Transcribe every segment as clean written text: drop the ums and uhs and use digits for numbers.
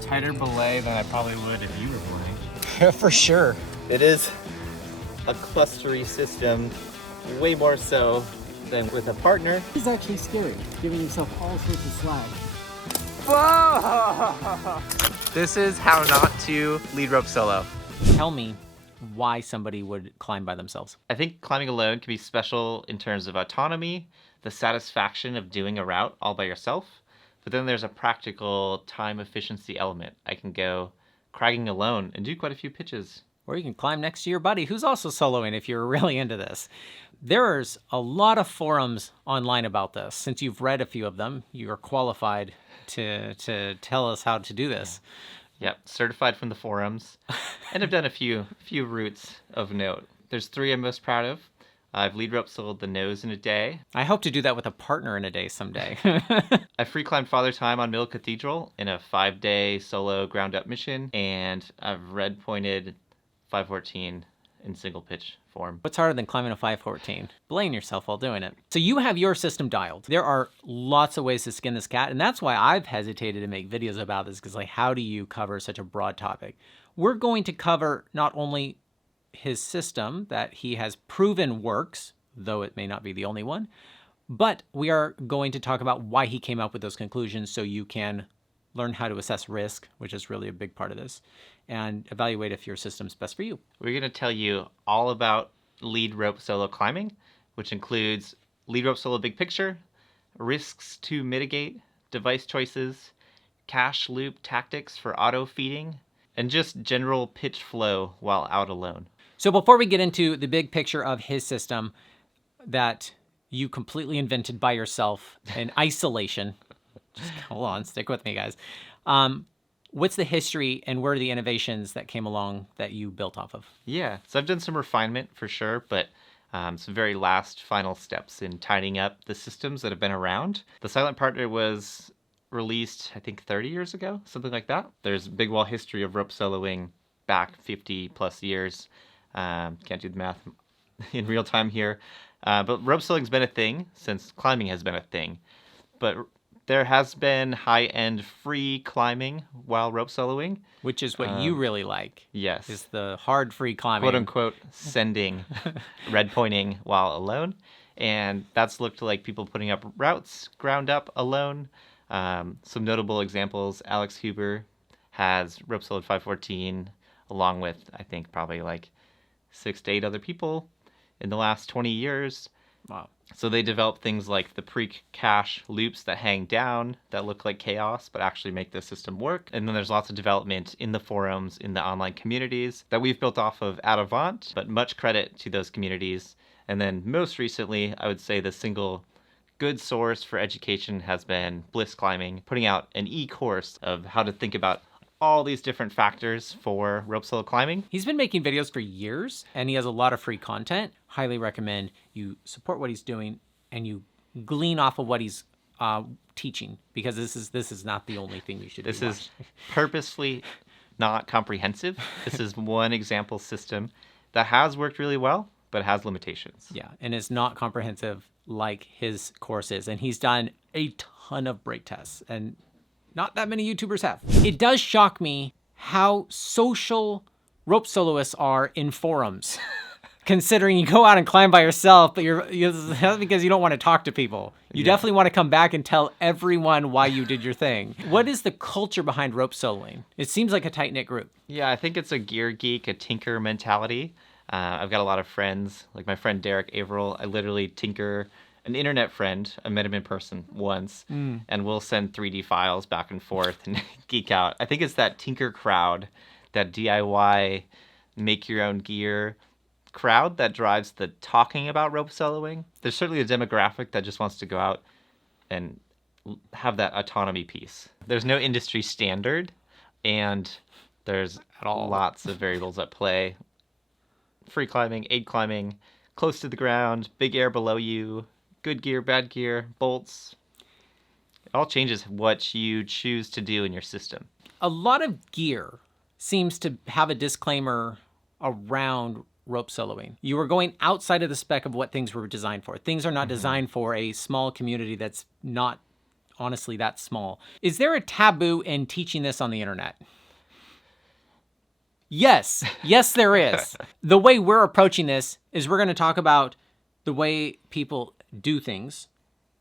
tighter belay than I probably would if you were playing. For sure. It is a clustery system, way more so than with a partner. This is actually scary, giving yourself all sorts of slack. Whoa! This is how not to lead rope solo. Tell me why somebody would climb by themselves. I think climbing alone can be special in terms of autonomy, the satisfaction of doing a route all by yourself, but then there's a practical time efficiency element. I can go cragging alone and do quite a few pitches. Or you can climb next to your buddy who's also soloing if you're really into this. There's a lot of forums online about this. Since you've read a few of them, you're qualified to tell us how to do this. Yep, certified from the forums. And I've done a few routes of note. There's 3 I'm most proud of. I've lead rope soloed the nose in a day. I hope to do that with a partner in a day someday. I free climbed Father Time on Mill Cathedral in a 5-day solo ground up mission, and I've red pointed 514 in single pitch form. What's harder than climbing a 514? Belaying yourself while doing it. So you have your system dialed. There are lots of ways to skin this cat, and that's why I've hesitated to make videos about this, because like, how do you cover such a broad topic? We're going to cover not only his system that he has proven works, though it may not be the only one, but we are going to talk about why he came up with those conclusions so you can learn how to assess risk, which is really a big part of this, and evaluate if your system's best for you. We're going to tell you all about lead rope solo climbing, which includes lead rope solo big picture, risks to mitigate, device choices, cache loop tactics for auto feeding, and just general pitch flow while out alone. So before we get into the big picture of his system that you completely invented by yourself in isolation, just hold on, stick with me, guys. What's the history and where are the innovations that came along that you built off of? Yeah, so I've done some refinement for sure, but some very last final steps in tidying up the systems that have been around. The Silent Partner was released, I think, 30 years ago, something like that. There's a big wall history of rope soloing back 50 plus years. Can't do the math in real time here. But rope soloing's been a thing since climbing has been a thing. But there has been high-end free climbing while rope soloing. Which is what you really like. Yes. Is the hard free climbing. Quote-unquote sending, red pointing while alone. And that's looked like people putting up routes ground up alone. Some notable examples, Alex Huber has rope soloed 514 along with, I think, probably like 6 to 8 other people in the last 20 years. Wow. So they developed things like the pre-cache loops that hang down that look like chaos but actually make the system work. And then there's lots of development in the forums, in the online communities that we've built off of at Avant, but much credit to those communities. And then most recently, I would say the single good source for education has been Bliss Climbing, putting out an e-course of how to think about all these different factors for rope solo climbing. He's been making videos for years, and he has a lot of free content. Highly recommend you support what he's doing, and you glean off of what he's teaching, because this is not the only thing you should be watching. This is purposefully not comprehensive. This is one example system that has worked really well, but has limitations. Yeah, and it's not comprehensive like his course is, and he's done a ton of break tests, and not that many YouTubers have. It does shock me how social rope soloists are in forums. Considering you go out and climb by yourself, but that's because you don't want to talk to people. You definitely want to come back and tell everyone why you did your thing. What is the culture behind rope soloing? It seems like a tight-knit group. Yeah, I think it's a gear geek, a tinker mentality. I've got a lot of friends, like my friend Derek Averill. I literally tinker. An internet friend, I met him in person once, and we'll send 3D files back and forth and geek out. I think it's that tinker crowd, that DIY, make your own gear crowd that drives the talking about rope soloing. There's certainly a demographic that just wants to go out and have that autonomy piece. There's no industry standard, and there's lots of variables at play. Free climbing, aid climbing, close to the ground, big air below you, good gear, bad gear, bolts. It all changes what you choose to do in your system. A lot of gear seems to have a disclaimer around rope soloing. You are going outside of the spec of what things were designed for. Things are not designed for a small community that's not honestly that small. Is there a taboo in teaching this on the internet? Yes. Yes, there is. The way we're approaching this is we're going to talk about the way people do things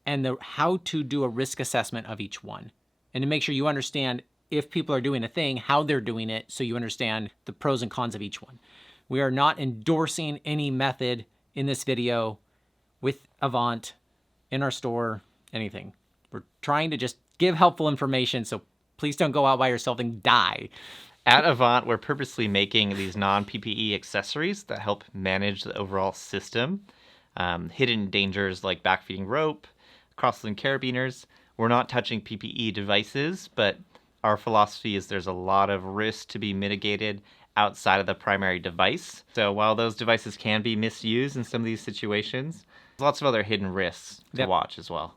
and how to do a risk assessment of each one. And to make sure you understand if people are doing a thing, how they're doing it, so you understand the pros and cons of each one. We are not endorsing any method in this video with Avant, in our store, anything. We're trying to just give helpful information, so please don't go out by yourself and die. At Avant, we're purposely making these non-PPE accessories that help manage the overall system. Hidden dangers like backfeeding rope, crosslink carabiners. We're not touching PPE devices, but our philosophy is there's a lot of risk to be mitigated outside of the primary device. So while those devices can be misused in some of these situations, there's lots of other hidden risks to watch as well.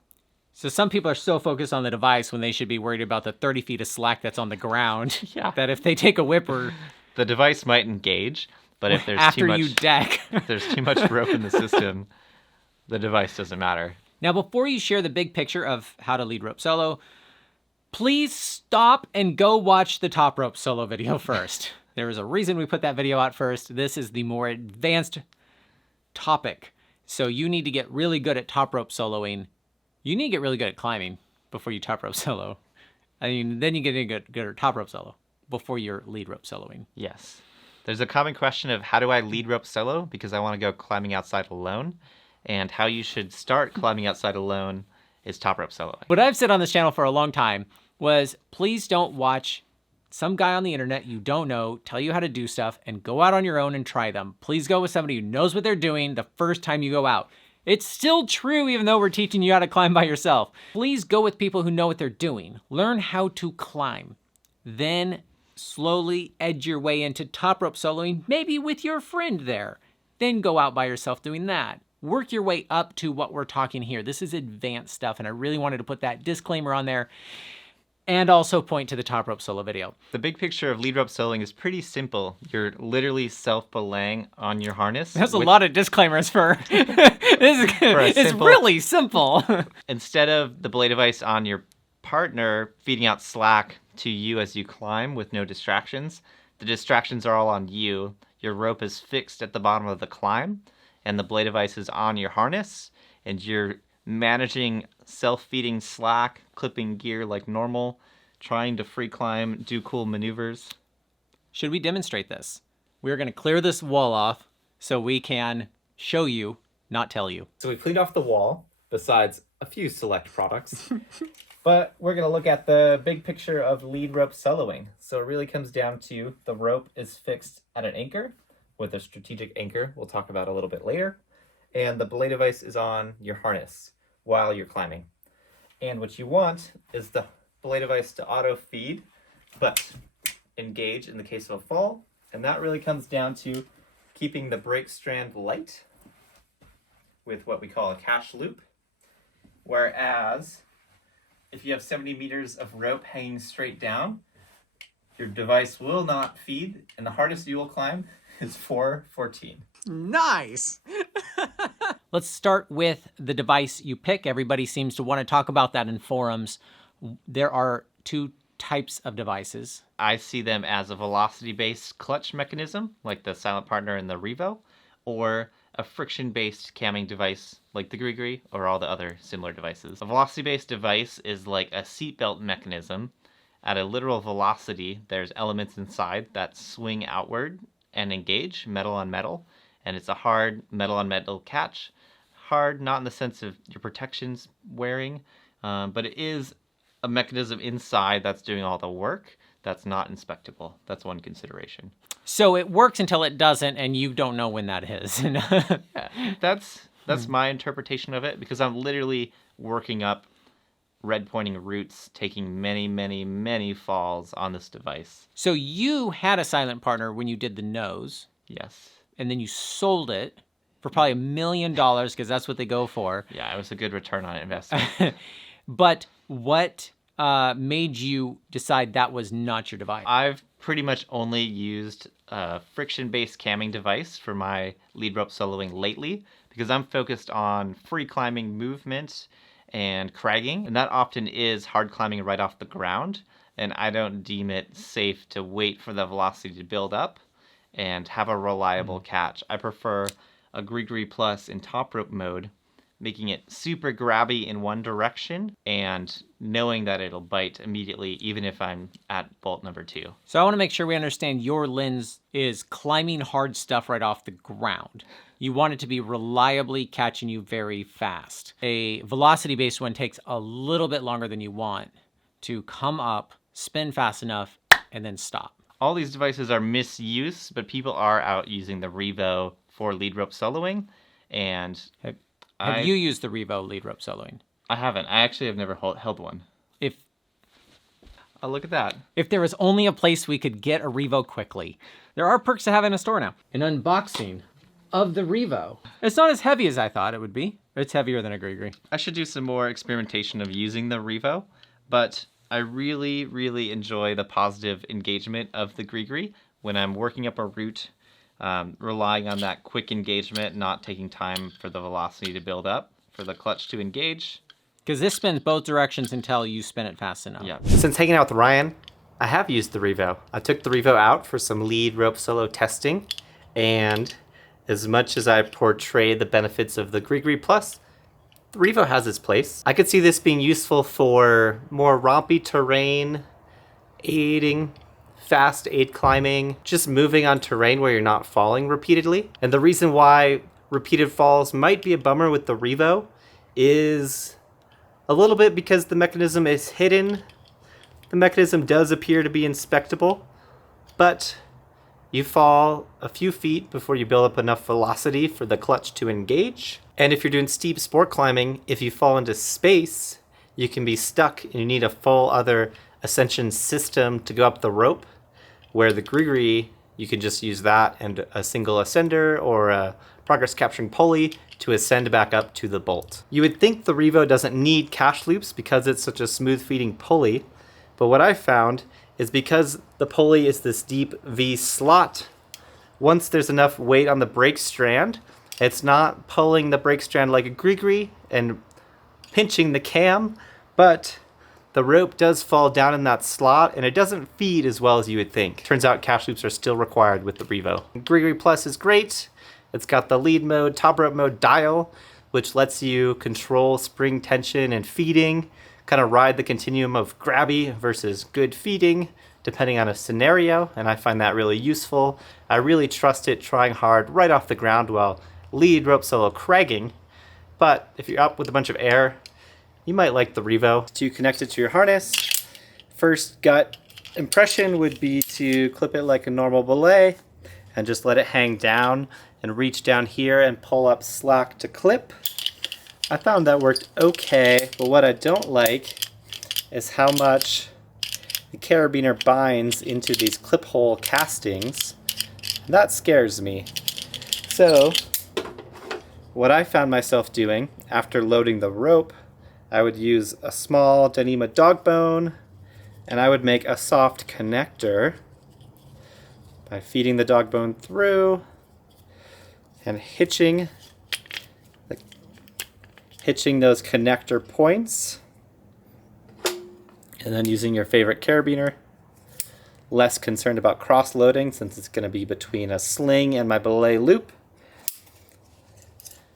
So some people are so focused on the device when they should be worried about the 30 feet of slack that's on the ground. Yeah. That if they take a whipper, the device might engage, but if there's after too much, you deck. if there's too much rope in the system, the device doesn't matter. Now, before you share the big picture of how to lead rope solo, please stop and go watch the top rope solo video first. There is a reason we put that video out first. This is the more advanced topic. So you need to get really good at top rope soloing. You need to get really good at climbing before you top rope solo. I mean, then you get good at top rope solo before you're lead rope soloing. Yes. There's a common question of how do I lead rope solo because I want to go climbing outside alone, and how you should start climbing outside alone is top rope soloing. What I've said on this channel for a long time was please don't watch some guy on the internet you don't know tell you how to do stuff and go out on your own and try them. Please go with somebody who knows what they're doing the first time you go out. It's still true even though we're teaching you how to climb by yourself. Please go with people who know what they're doing. Learn how to climb. Then slowly edge your way into top rope soloing, maybe with your friend there. Then go out by yourself doing that. Work your way up to what we're talking here. This is advanced stuff, and I really wanted to put that disclaimer on there and also point to the top rope solo video. The big picture of lead rope soloing is pretty simple. You're literally self-belaying on your harness. There's a lot of disclaimers for it's really simple. Instead of the belay device on your partner feeding out slack to you as you climb with no distractions, the distractions are all on you. Your rope is fixed at the bottom of the climb, and the belay device is on your harness, and you're managing self-feeding slack, clipping gear like normal, trying to free climb, do cool maneuvers. Should we demonstrate this? We're going to clear this wall off so we can show you, not tell you. So we cleaned off the wall, besides a few select products. But we're going to look at the big picture of lead rope soloing. So it really comes down to the rope is fixed at an anchor with a strategic anchor we'll talk about a little bit later. And the belay device is on your harness while you're climbing. And what you want is the belay device to auto feed, but engage in the case of a fall. And that really comes down to keeping the brake strand light with what we call a cache loop. Whereas if you have 70 meters of rope hanging straight down, your device will not feed, and the hardest you will climb is 414. Nice! Let's start with the device you pick. Everybody seems to want to talk about that in forums. There are two types of devices. I see them as a velocity-based clutch mechanism, like the Silent Partner and the Revo, or a friction-based camming device like the Grigri or all the other similar devices. A velocity-based device is like a seatbelt mechanism. At a literal velocity, there's elements inside that swing outward and engage metal on metal, and it's a hard metal on metal catch. Hard, not in the sense of your protections wearing, but it is a mechanism inside that's doing all the work that's not inspectable. That's one consideration. So it works until it doesn't, and you don't know when that is. Yeah, that's my interpretation of it, because I'm literally working up red pointing roots, taking many, many, many falls on this device. So you had a Silent Partner when you did the nose. Yes. And then you sold it for probably $1 million, because that's what they go for. Yeah, it was a good return on investment. But what made you decide that was not your device? I've pretty much only used a friction-based camming device for my lead rope soloing lately, because I'm focused on free climbing movement and cragging, and that often is hard climbing right off the ground, and I don't deem it safe to wait for the velocity to build up and have a reliable catch. I prefer a Grigri Plus in top rope mode, making it super grabby in one direction and knowing that it'll bite immediately even if I'm at bolt number 2. So I want to make sure we understand your lens is climbing hard stuff right off the ground. You want it to be reliably catching you very fast. A velocity-based one takes a little bit longer than you want to come up, spin fast enough, and then stop. All these devices are misuse, but people are out using the Revo for lead rope soloing, and Have you used the Revo lead rope soloing? I haven't. I actually have never held one. Oh, look at that. If there was only a place we could get a Revo quickly. There are perks to have in a store now. An unboxing of the Revo. It's not as heavy as I thought it would be. It's heavier than a Grigri. I should do some more experimentation of using the Revo, but I really, really enjoy the positive engagement of the Grigri when I'm working up a route, relying on that quick engagement, not taking time for the velocity to build up, for the clutch to engage. Because this spins both directions until you spin it fast enough. Yeah. Since hanging out with Ryan, I have used the Revo. I took the Revo out for some lead rope solo testing, and as much as I portray the benefits of the Grigri Plus, the Revo has its place. I could see this being useful for more rompy terrain, aiding, fast aid climbing, just moving on terrain where you're not falling repeatedly. And the reason why repeated falls might be a bummer with the Revo is a little bit because the mechanism is hidden. The mechanism does appear to be inspectable, but you fall a few feet before you build up enough velocity for the clutch to engage. And if you're doing steep sport climbing, if you fall into space, you can be stuck and you need a full other ascension system to go up the rope, where the Grigri, you can just use that and a single ascender or a progress capturing pulley to ascend back up to the bolt. You would think the Revo doesn't need cache loops because it's such a smooth feeding pulley, but what I found is because the pulley is this deep V slot, once there's enough weight on the brake strand, it's not pulling the brake strand like a Grigri and pinching the cam, but the rope does fall down in that slot and it doesn't feed as well as you would think. Turns out cache loops are still required with the Revo. Grigri Plus is great. It's got the lead mode, top rope mode dial, which lets you control spring tension and feeding, kind of ride the continuum of grabby versus good feeding, depending on a scenario, and I find that really useful. I really trust it trying hard right off the ground while lead rope solo cragging, but if you're up with a bunch of air, you might like the Revo. To connect it to your harness, first gut impression would be to clip it like a normal belay and just let it hang down and reach down here and pull up slack to clip. I found that worked okay, but what I don't like is how much the carabiner binds into these clip hole castings. That scares me. So what I found myself doing after loading the rope, I would use a small Dyneema dog bone and I would make a soft connector by feeding the dog bone through and hitching those connector points, and then using your favorite carabiner. Less concerned about cross-loading since it's going to be between a sling and my belay loop.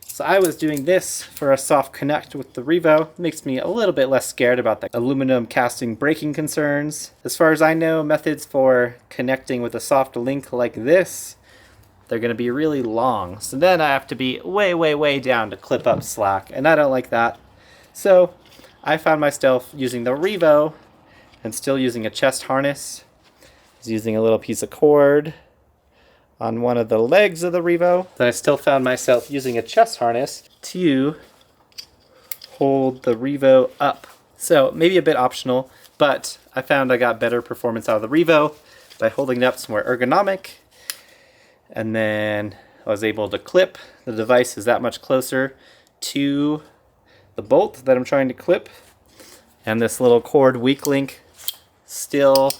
So I was doing this for a soft connect with the Revo. Makes me a little bit less scared about the aluminum casting braking concerns. As far as I know, methods for connecting with a soft link like this, they're going to be really long. So then I have to be way, way, way down to clip up slack, and I don't like that. So I found myself using the Revo and still using a chest harness. I was using a little piece of cord on one of the legs of the Revo. Then I still found myself using a chest harness to hold the Revo up. So maybe a bit optional, but I found I got better performance out of the Revo by holding it up somewhere ergonomic. And then I was able to clip. The device is that much closer to the bolt that I'm trying to clip. And this little cord weak link still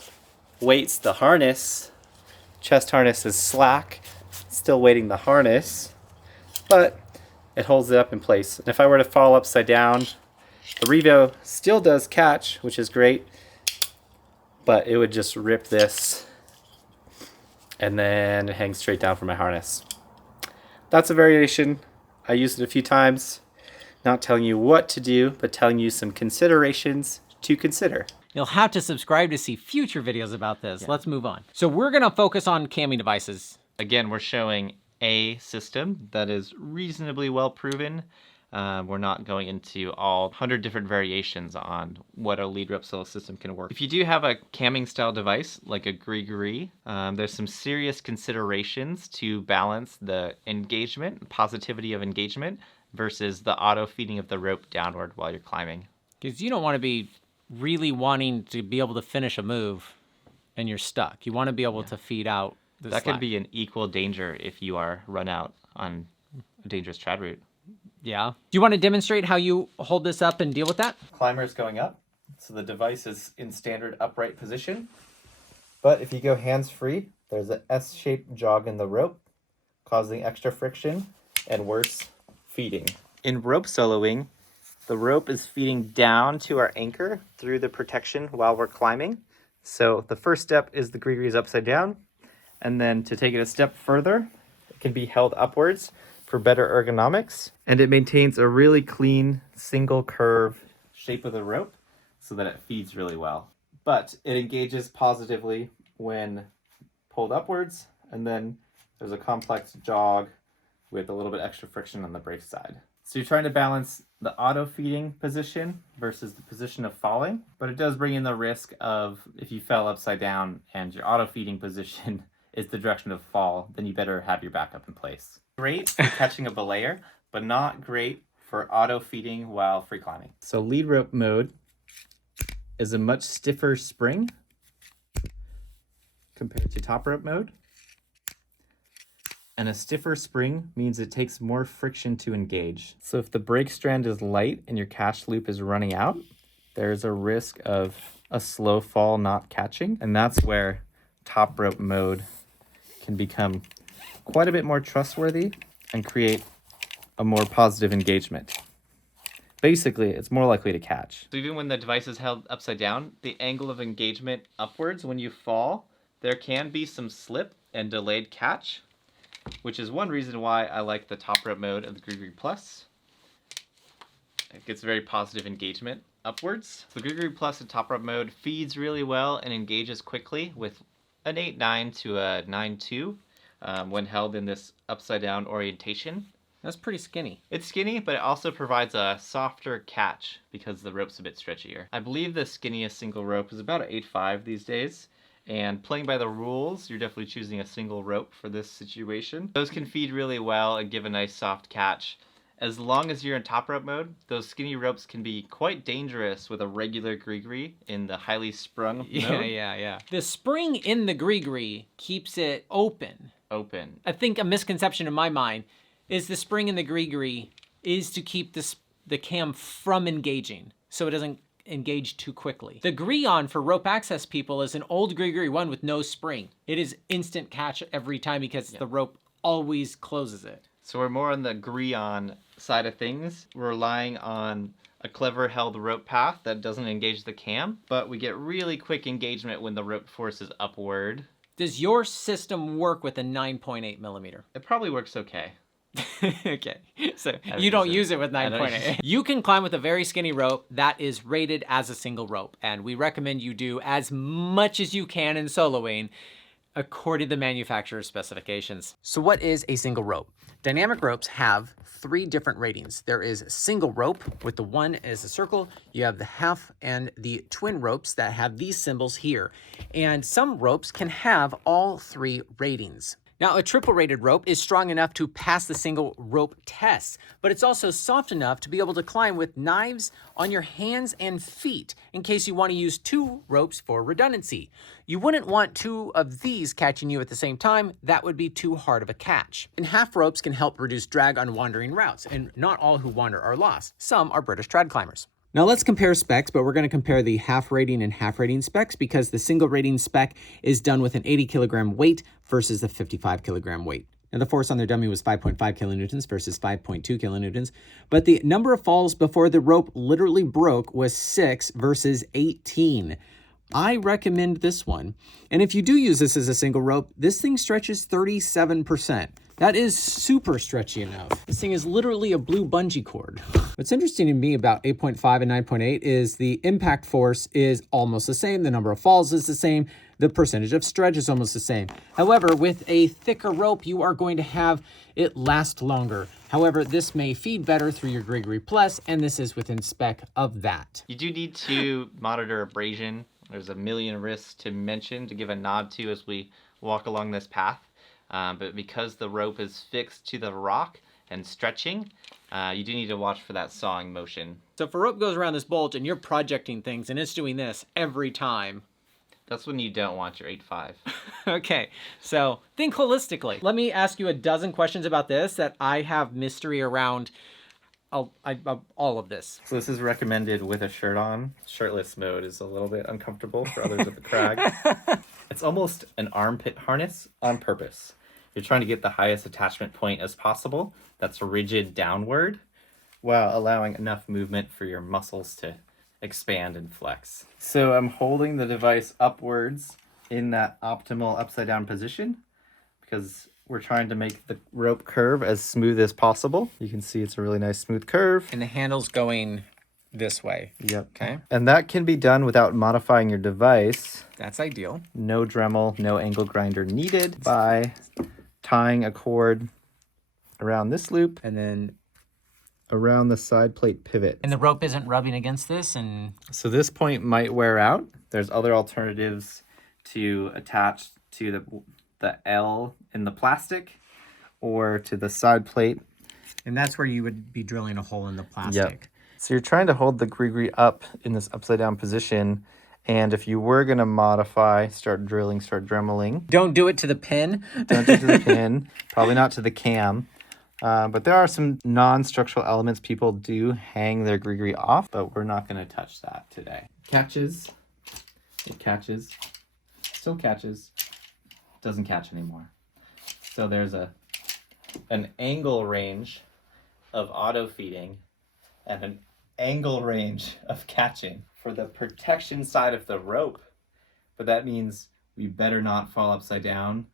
weights the harness. Chest harness is slack, still weighting the harness, but it holds it up in place. And if I were to fall upside down The Revo still does catch, which is great, but it would just rip this and then hang straight down from my harness. That's a variation. I used it a few times. Not telling you what to do, but telling you some considerations to consider. You'll have to subscribe to see future videos about this. Yeah. Let's move on. So we're gonna focus on camming devices. Again, we're showing a system that is reasonably well proven. We're not going into all 100 different variations on what a lead rope solo system can work. If you do have a camming style device like a gree-gree, there's some serious considerations to balance the engagement, positivity of engagement, versus the auto feeding of the rope downward while you're climbing. Because you don't want to be really wanting to be able to finish a move and you're stuck. You want to be able to feed out the slack. That could be an equal danger if you are run out on a dangerous trad route. Yeah. Do you want to demonstrate how you hold this up and deal with that? Climber's going up, so the device is in standard upright position. But if you go hands-free, there's an S-shaped jog in the rope, causing extra friction and worse feeding. In rope soloing, the rope is feeding down to our anchor through the protection while we're climbing. So the first step is the gree-gree is upside down. And then to take it a step further, it can be held upwards for better ergonomics. And it maintains a really clean single curve shape of the rope so that it feeds really well. But it engages positively when pulled upwards. And then there's a complex jog with a little bit extra friction on the brake side. So you're trying to balance the auto feeding position versus the position of falling, but it does bring in the risk of if you fell upside down and your auto feeding position is the direction of fall, then you better have your backup in place. Great for catching a belayer, but not great for auto feeding while free climbing. So lead rope mode is a much stiffer spring compared to top rope mode. And a stiffer spring means it takes more friction to engage. So if the brake strand is light and your catch loop is running out, there's a risk of a slow fall not catching. And that's where top rope mode can become quite a bit more trustworthy and create a more positive engagement. Basically, it's more likely to catch. So even when the device is held upside down, the angle of engagement upwards when you fall, there can be some slip and delayed catch, which is one reason why I like the top rope mode of the gree-gree Plus. It gets very positive engagement upwards. The gree-gree Plus in top rope mode feeds really well and engages quickly with an 8.9 to a 9.2 when held in this upside down orientation. That's pretty skinny. It's skinny, but it also provides a softer catch because the rope's a bit stretchier. I believe the skinniest single rope is about an 8.5 these days. And playing by the rules, you're definitely choosing a single rope for this situation. Those can feed really well and give a nice soft catch. As long as you're in top rope mode, those skinny ropes can be quite dangerous with a regular gree-gree in the highly sprung mode. Yeah. The spring in the gree-gree keeps it open. I think a misconception in my mind is the spring in the gree-gree is to keep the cam from engaging, so it doesn't engage too quickly. The Gree-On for rope access people is an old gree-gree one with no spring. It is instant catch every time because the rope always closes it. So we're more on the Gree-On side of things. We're relying on a clever held rope path that doesn't engage the cam, but we get really quick engagement when the rope forces upward. Does your system work with a 9.8 millimeter? It probably works okay. Okay, so you don't use it with 9.8. You can climb with a very skinny rope that is rated as a single rope, and we recommend you do as much as you can in soloing according to the manufacturer's specifications. So what is a single rope? Dynamic ropes have 3 different ratings. There is single rope with the 1 as a circle. You have the half and the twin ropes that have these symbols here. And some ropes can have all 3 ratings. Now, a triple rated rope is strong enough to pass the single rope test, but it's also soft enough to be able to climb with knives on your hands and feet in case you want to use 2 ropes for redundancy. You wouldn't want 2 of these catching you at the same time. That would be too hard of a catch. And half ropes can help reduce drag on wandering routes, and not all who wander are lost. Some are British trad climbers. Now let's compare specs, but we're going to compare the half rating and half rating specs because the single rating spec is done with an 80 kilogram weight versus the 55 kilogram weight. Now, the force on their dummy was 5.5 kilonewtons versus 5.2 kilonewtons, but the number of falls before the rope literally broke was 6 versus 18. I recommend this one. And if you do use this as a single rope, this thing stretches 37%. That is super stretchy enough. This thing is literally a blue bungee cord. What's interesting to me about 8.5 and 9.8 is the impact force is almost the same. The number of falls is the same. The percentage of stretch is almost the same. However, with a thicker rope, you are going to have it last longer. However, this may feed better through your Gregory Plus, and this is within spec of that. You do need to monitor abrasion. There's a million risks to mention, to give a nod to as we walk along this path. But because the rope is fixed to the rock and stretching, you do need to watch for that sawing motion. So if a rope goes around this bulge and you're projecting things and it's doing this every time, that's when you don't want your 8.5. Okay, so think holistically. Let me ask you a dozen questions about this that I have mystery around all of this. So this is recommended with a shirt on. Shirtless mode is a little bit uncomfortable for others at the crag. It's almost an armpit harness on purpose. You're trying to get the highest attachment point as possible that's rigid downward while allowing enough movement for your muscles to expand and flex. So I'm holding the device upwards in that optimal upside down position because we're trying to make the rope curve as smooth as possible. You can see it's a really nice smooth curve. And the handle's going this way. Yep. Okay. And that can be done without modifying your device. That's ideal. No Dremel, no angle grinder needed, by tying a cord around this loop And then, around the side plate pivot. and the rope isn't rubbing against this, and So this point might wear out. There's other alternatives to attach to the L in the plastic or to the side plate. that's where you would be drilling a hole in the plastic. Yep. So you're trying to hold the gree up in this upside down position. And if you were going to modify, start drilling, start dremeling. Don't do it to the pin. Don't do it to the pin. Probably not to the cam. But there are some non-structural elements people do hang their gree off, but we're not going to touch that today. Catches. It catches. Still catches. Doesn't catch anymore. So there's an angle range of auto feeding and an angle range of catching for the protection side of the rope. But that means we better not fall upside down,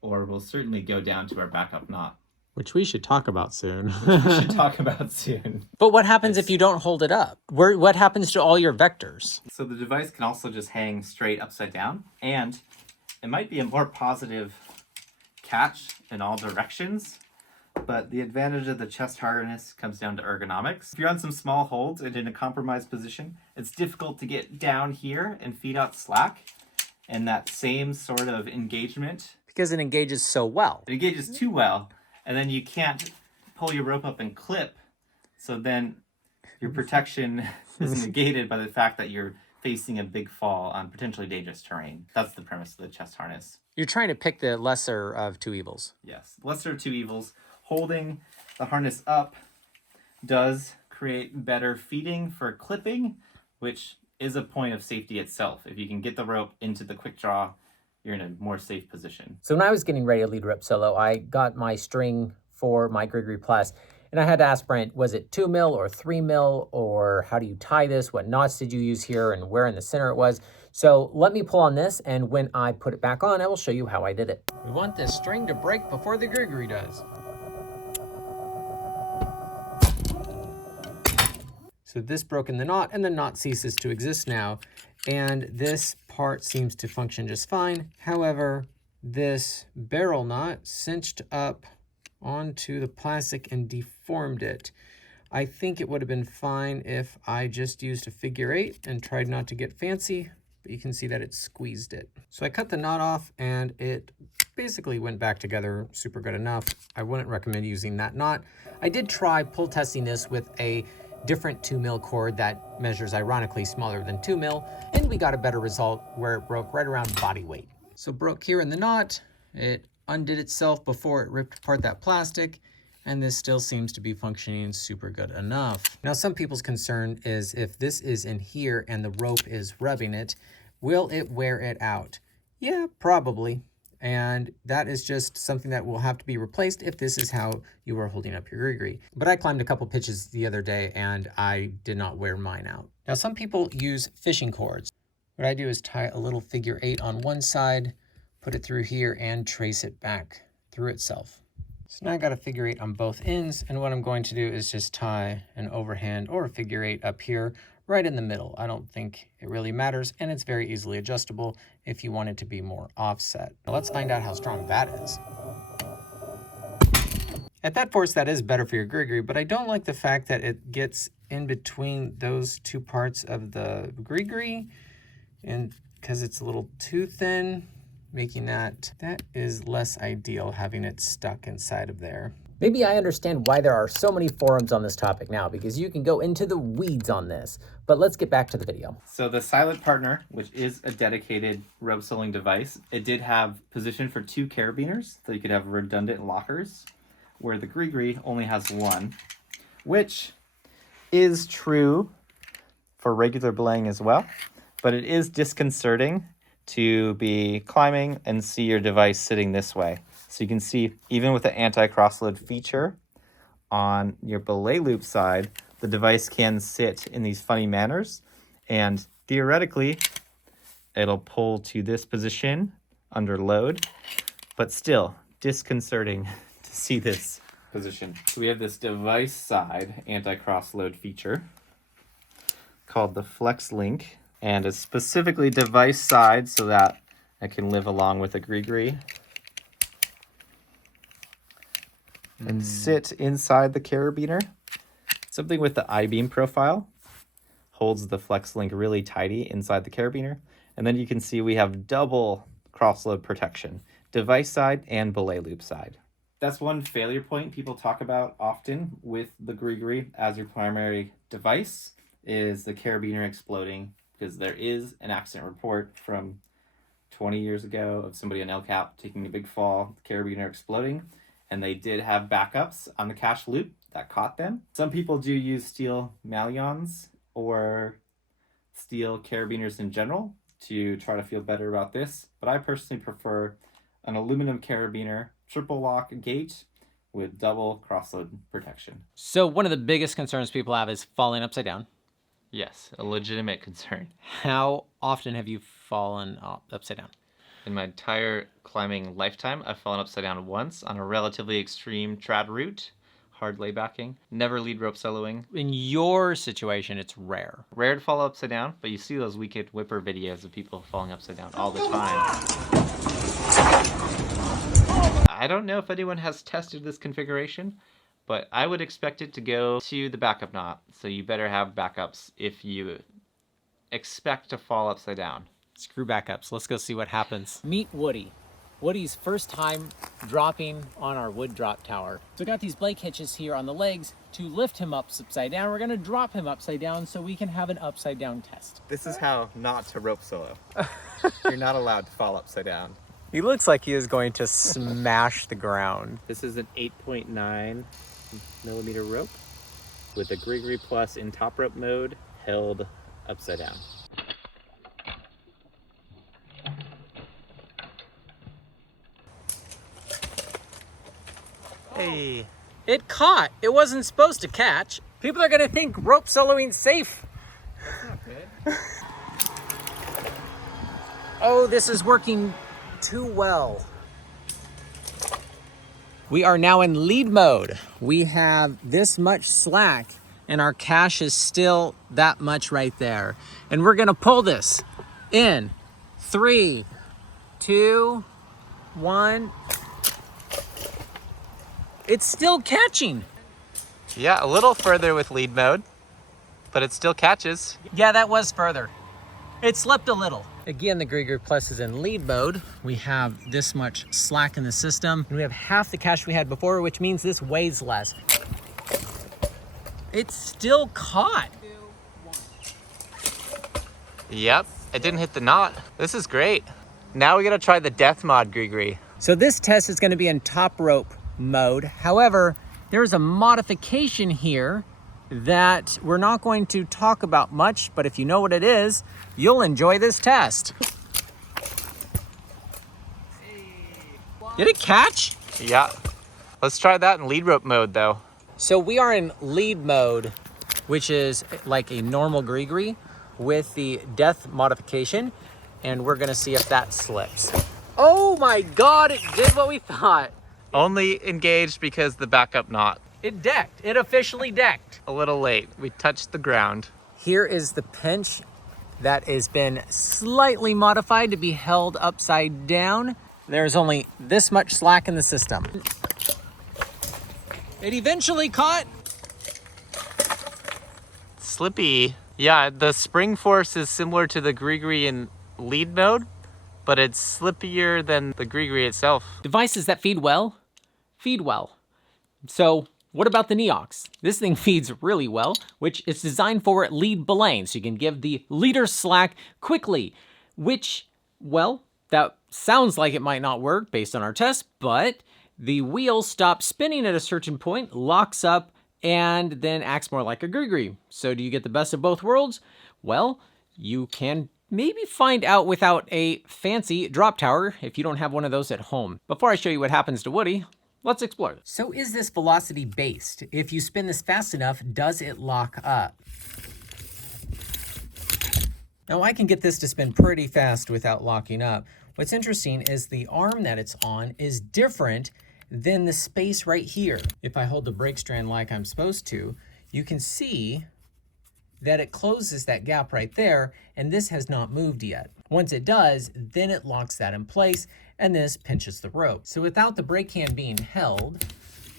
or we'll certainly go down to our backup knot. Which we should talk about soon. Which we should talk about soon. But what happens if you don't hold it up? What happens to all your vectors? So the device can also just hang straight upside down, and it might be a more positive catch in all directions, but the advantage of the chest harness comes down to ergonomics. If you're on some small holds and in a compromised position, it's difficult to get down here and feed out slack and that same sort of engagement. Because it engages so well. It engages too well, and then you can't pull your rope up and clip, so then your protection is negated by the fact that you're facing a big fall on potentially dangerous terrain. That's the premise of the chest harness. You're trying to pick the lesser of two evils. Yes, lesser of two evils. Holding the harness up does create better feeding for clipping, which is a point of safety itself. If you can get the rope into the quick draw, you're in a more safe position. So when I was getting ready to lead rep solo, I got my string for my Gregory Plus, and I had to ask Brent, was it 2 mil or 3 mil, or how do you tie this? What knots did you use here, and where in the center it was? So let me pull on this, and when I put it back on, I will show you how I did it. We want this string to break before the Gregory does. So this broke in the knot, and the knot ceases to exist now. And this part seems to function just fine. However, this barrel knot cinched up onto the plastic and deformed it. I think it would have been fine if I just used a figure 8 and tried not to get fancy, but you can see that it squeezed it. So I cut the knot off, and it basically went back together super good enough. I wouldn't recommend using that knot. I did try pull testing this with a different 2 mil cord that measures ironically smaller than 2 mil, and we got a better result where it broke right around body weight. So broke here in the knot, it undid itself before it ripped apart that plastic, and this still seems to be functioning super good enough. Now, some people's concern is if this is in here and the rope is rubbing it, will it wear it out? Yeah, probably. and that is just something that will have to be replaced if this is how you are holding up your gree-gree. But I climbed a couple pitches the other day and I did not wear mine out. Now some people use fishing cords. What I do is tie a little figure 8 on one side, put it through here, and trace it back through itself. So now I got a figure 8 on both ends, and what I'm going to do is just tie an overhand or a figure 8 up here right in the middle. I don't think it really matters, and it's very easily adjustable if you want it to be more offset. Now let's find out how strong that is. At that force, that is better for your gree-gree, but I don't like the fact that it gets in between those two parts of the gree-gree, and because it's a little too thin, making that is less ideal, having it stuck inside of there. Maybe I understand why there are so many forums on this topic now, because you can go into the weeds on this. But let's get back to the video. So the Silent Partner, which is a dedicated rope sewing device, it did have position for 2 carabiners, so you could have redundant lockers, where the gree-gree only has 1, which is true for regular belaying as well, but it is disconcerting to be climbing and see your device sitting this way. So you can see, even with the anti-crossload feature on your belay loop side, the device can sit in these funny manners, and theoretically, it'll pull to this position under load, but still disconcerting to see this position. So we have this device side anti-crossload feature called the Flex Link, and it's specifically device side so that I can live along with a gree-gree and sit inside the carabiner. Something with the I-beam profile holds the Flex Link really tidy inside the carabiner, and then you can see we have double crossload protection, device side and belay loop side. That's one failure point people talk about often with the gree-gree as your primary device, is the carabiner exploding, because there is an accident report from 20 years ago of somebody on El Cap taking a big fall, the carabiner exploding, and they did have backups on the cache loop that caught them. Some people do use steel malleons or steel carabiners in general to try to feel better about this, but I personally prefer an aluminum carabiner, triple lock gate with double crossload protection. So one of the biggest concerns people have is falling upside down. Yes, a legitimate concern. How often have you fallen upside down? In my entire climbing lifetime, I've fallen upside down once on a relatively extreme trad route, hard laybacking, never lead rope soloing. In your situation, it's rare. Rare to fall upside down, but you see those Wicked Whipper videos of people falling upside down all the time. I don't know if anyone has tested this configuration, but I would expect it to go to the backup knot, so you better have backups if you expect to fall upside down. Screw backups. Let's go see what happens. Meet Woody. Woody's first time dropping on our wood drop tower. So we got these Blake hitches here on the legs to lift him up upside down. We're gonna drop him upside down so we can have an upside down test. This is how not to rope solo. You're not allowed to fall upside down. He looks like he is going to smash the ground. This is an 8.9 millimeter rope with a gree-gree plus in top rope mode held upside down. Hey. It caught. It wasn't supposed to catch. People are gonna think rope soloing's safe. Oh, this is working too well. We are now in lead mode. We have this much slack and our cache is still that much right there. And we're gonna pull this in 3, 2, 1. It's still catching. Yeah, a little further with lead mode, but it still catches. Yeah, that was further. It slipped a little. Again, the gree-gree plus is in lead mode. We have this much slack in the system. And we have half the cache we had before, which means this weighs less. It's still caught. Yep, it didn't hit the knot. This is great. Now we gotta try the death mod gree-gree. So this test is gonna be in top rope mode. However, there's a modification here that we're not going to talk about much, but if you know what it is, you'll enjoy this test. Did it catch? Yeah. Let's try that in lead rope mode though. So we are in lead mode, which is like a normal gree with the depth modification, and we're gonna see if that slips. Oh my God, it did what we thought. Only engaged because the backup knot. It decked, it officially decked. A little late, we touched the ground. Here is the pinch that has been slightly modified to be held upside down. There's only this much slack in the system. It eventually caught. Slippy. Yeah, the spring force is similar to the gree in lead mode, but it's slippier than the gree itself. Devices that feed well. So what about the Neox? This thing feeds really well, which is designed for lead belaying, so you can give the leader slack quickly, which, well, that sounds like it might not work based on our test, but the wheel stops spinning at a certain point, locks up, and then acts more like a gree. So do you get the best of both worlds? Well, you can maybe find out without a fancy drop tower if you don't have one of those at home. Before I show you what happens to Woody, let's explore this. So is this velocity based? If you spin this fast enough, does it lock up? Now I can get this to spin pretty fast without locking up. What's interesting is the arm that it's on is different than the space right here. If I hold the brake strand like I'm supposed to, you can see that it closes that gap right there, and this has not moved yet. Once it does, then it locks that in place, and this pinches the rope. So without the brake hand being held,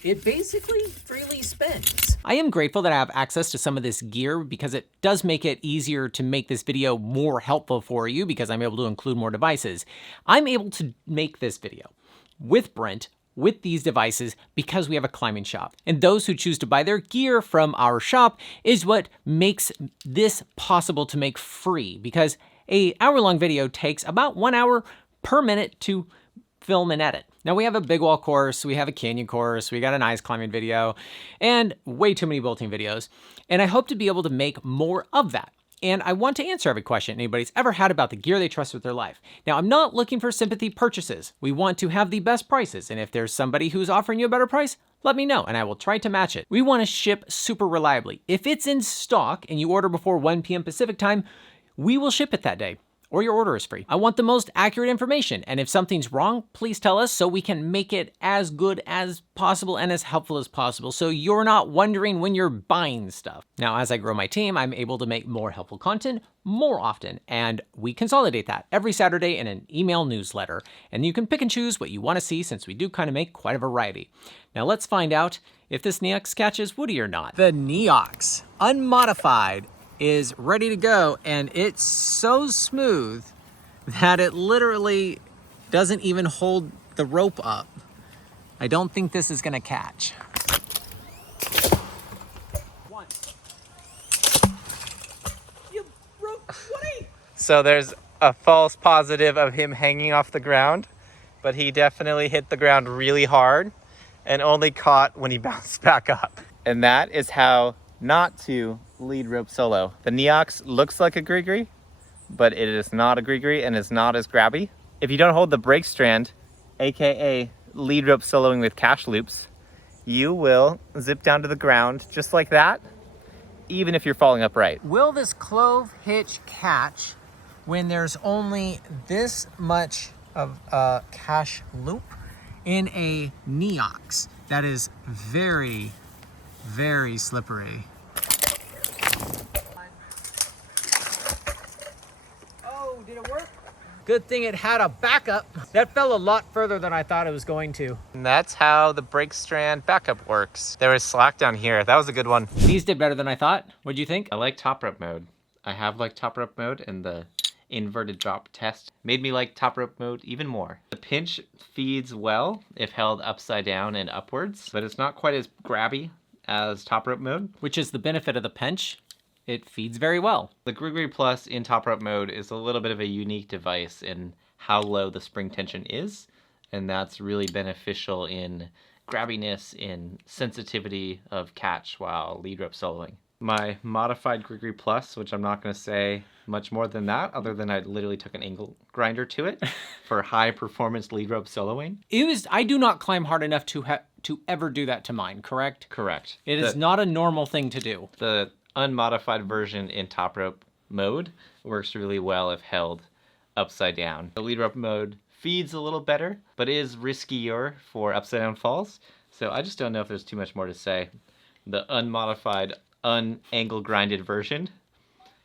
it basically freely spins. I am grateful that I have access to some of this gear because it does make it easier to make this video more helpful for you because I'm able to include more devices. I'm able to make this video with Brent with these devices because we have a climbing shop. And those who choose to buy their gear from our shop is what makes this possible to make free, because an hour-long video takes about 1 hour per minute to film and edit. Now we have a big wall course, we have a canyon course, we got an ice climbing video, and way too many bolting videos. And I hope to be able to make more of that. And I want to answer every question anybody's ever had about the gear they trust with their life. Now, I'm not looking for sympathy purchases. We want to have the best prices. And if there's somebody who's offering you a better price, let me know and I will try to match it. We want to ship super reliably. If it's in stock and you order before 1 p.m. Pacific time, we will ship it that day, or your order is free. I want the most accurate information, and if something's wrong, please tell us so we can make it as good as possible and as helpful as possible so you're not wondering when you're buying stuff. Now, as I grow my team, I'm able to make more helpful content more often, and we consolidate that every Saturday in an email newsletter. And you can pick and choose what you want to see since we do kind of make quite a variety. Now let's find out if this Neox catches Woody or not. The Neox, unmodified, is ready to go, and it's so smooth that it literally doesn't even hold the rope up. I don't think this is gonna catch. One. You broke Woody! So there's a false positive of him hanging off the ground, but he definitely hit the ground really hard and only caught when he bounced back up. And that is how not to lead rope solo. The Neox looks like a gree, but it is not a gree and is not as grabby. If you don't hold the brake strand, aka lead rope soloing with cash loops, you will zip down to the ground just like that, even if you're falling upright. Will this clove hitch catch when there's only this much of a cash loop in a Neox that is very, very slippery? Oh, did it work? Good thing it had a backup. That fell a lot further than I thought it was going to. And that's how the brake strand backup works. There was slack down here. That was a good one. These did better than I thought. What'd you think? I like top rope mode. I have like top rope mode, and the inverted drop test made me like top rope mode even more. The pinch feeds well if held upside down and upwards, but it's not quite as grabby as top rope mode. Which is the benefit of the pinch. It feeds very well. The Gree Plus in top rope mode is a little bit of a unique device in how low the spring tension is, and that's really beneficial in grabbiness, in sensitivity of catch while lead rope soloing. My modified Grigri Plus, which I'm not going to say much more than that, other than I literally took an angle grinder to it for high performance lead rope soloing. I do not climb hard enough to ever do that to mine, correct? Correct. It is not a normal thing to do. The unmodified version in top rope mode works really well if held upside down. The lead rope mode feeds a little better, but is riskier for upside down falls. So I just don't know if there's too much more to say. The unmodified, unangle grinded version,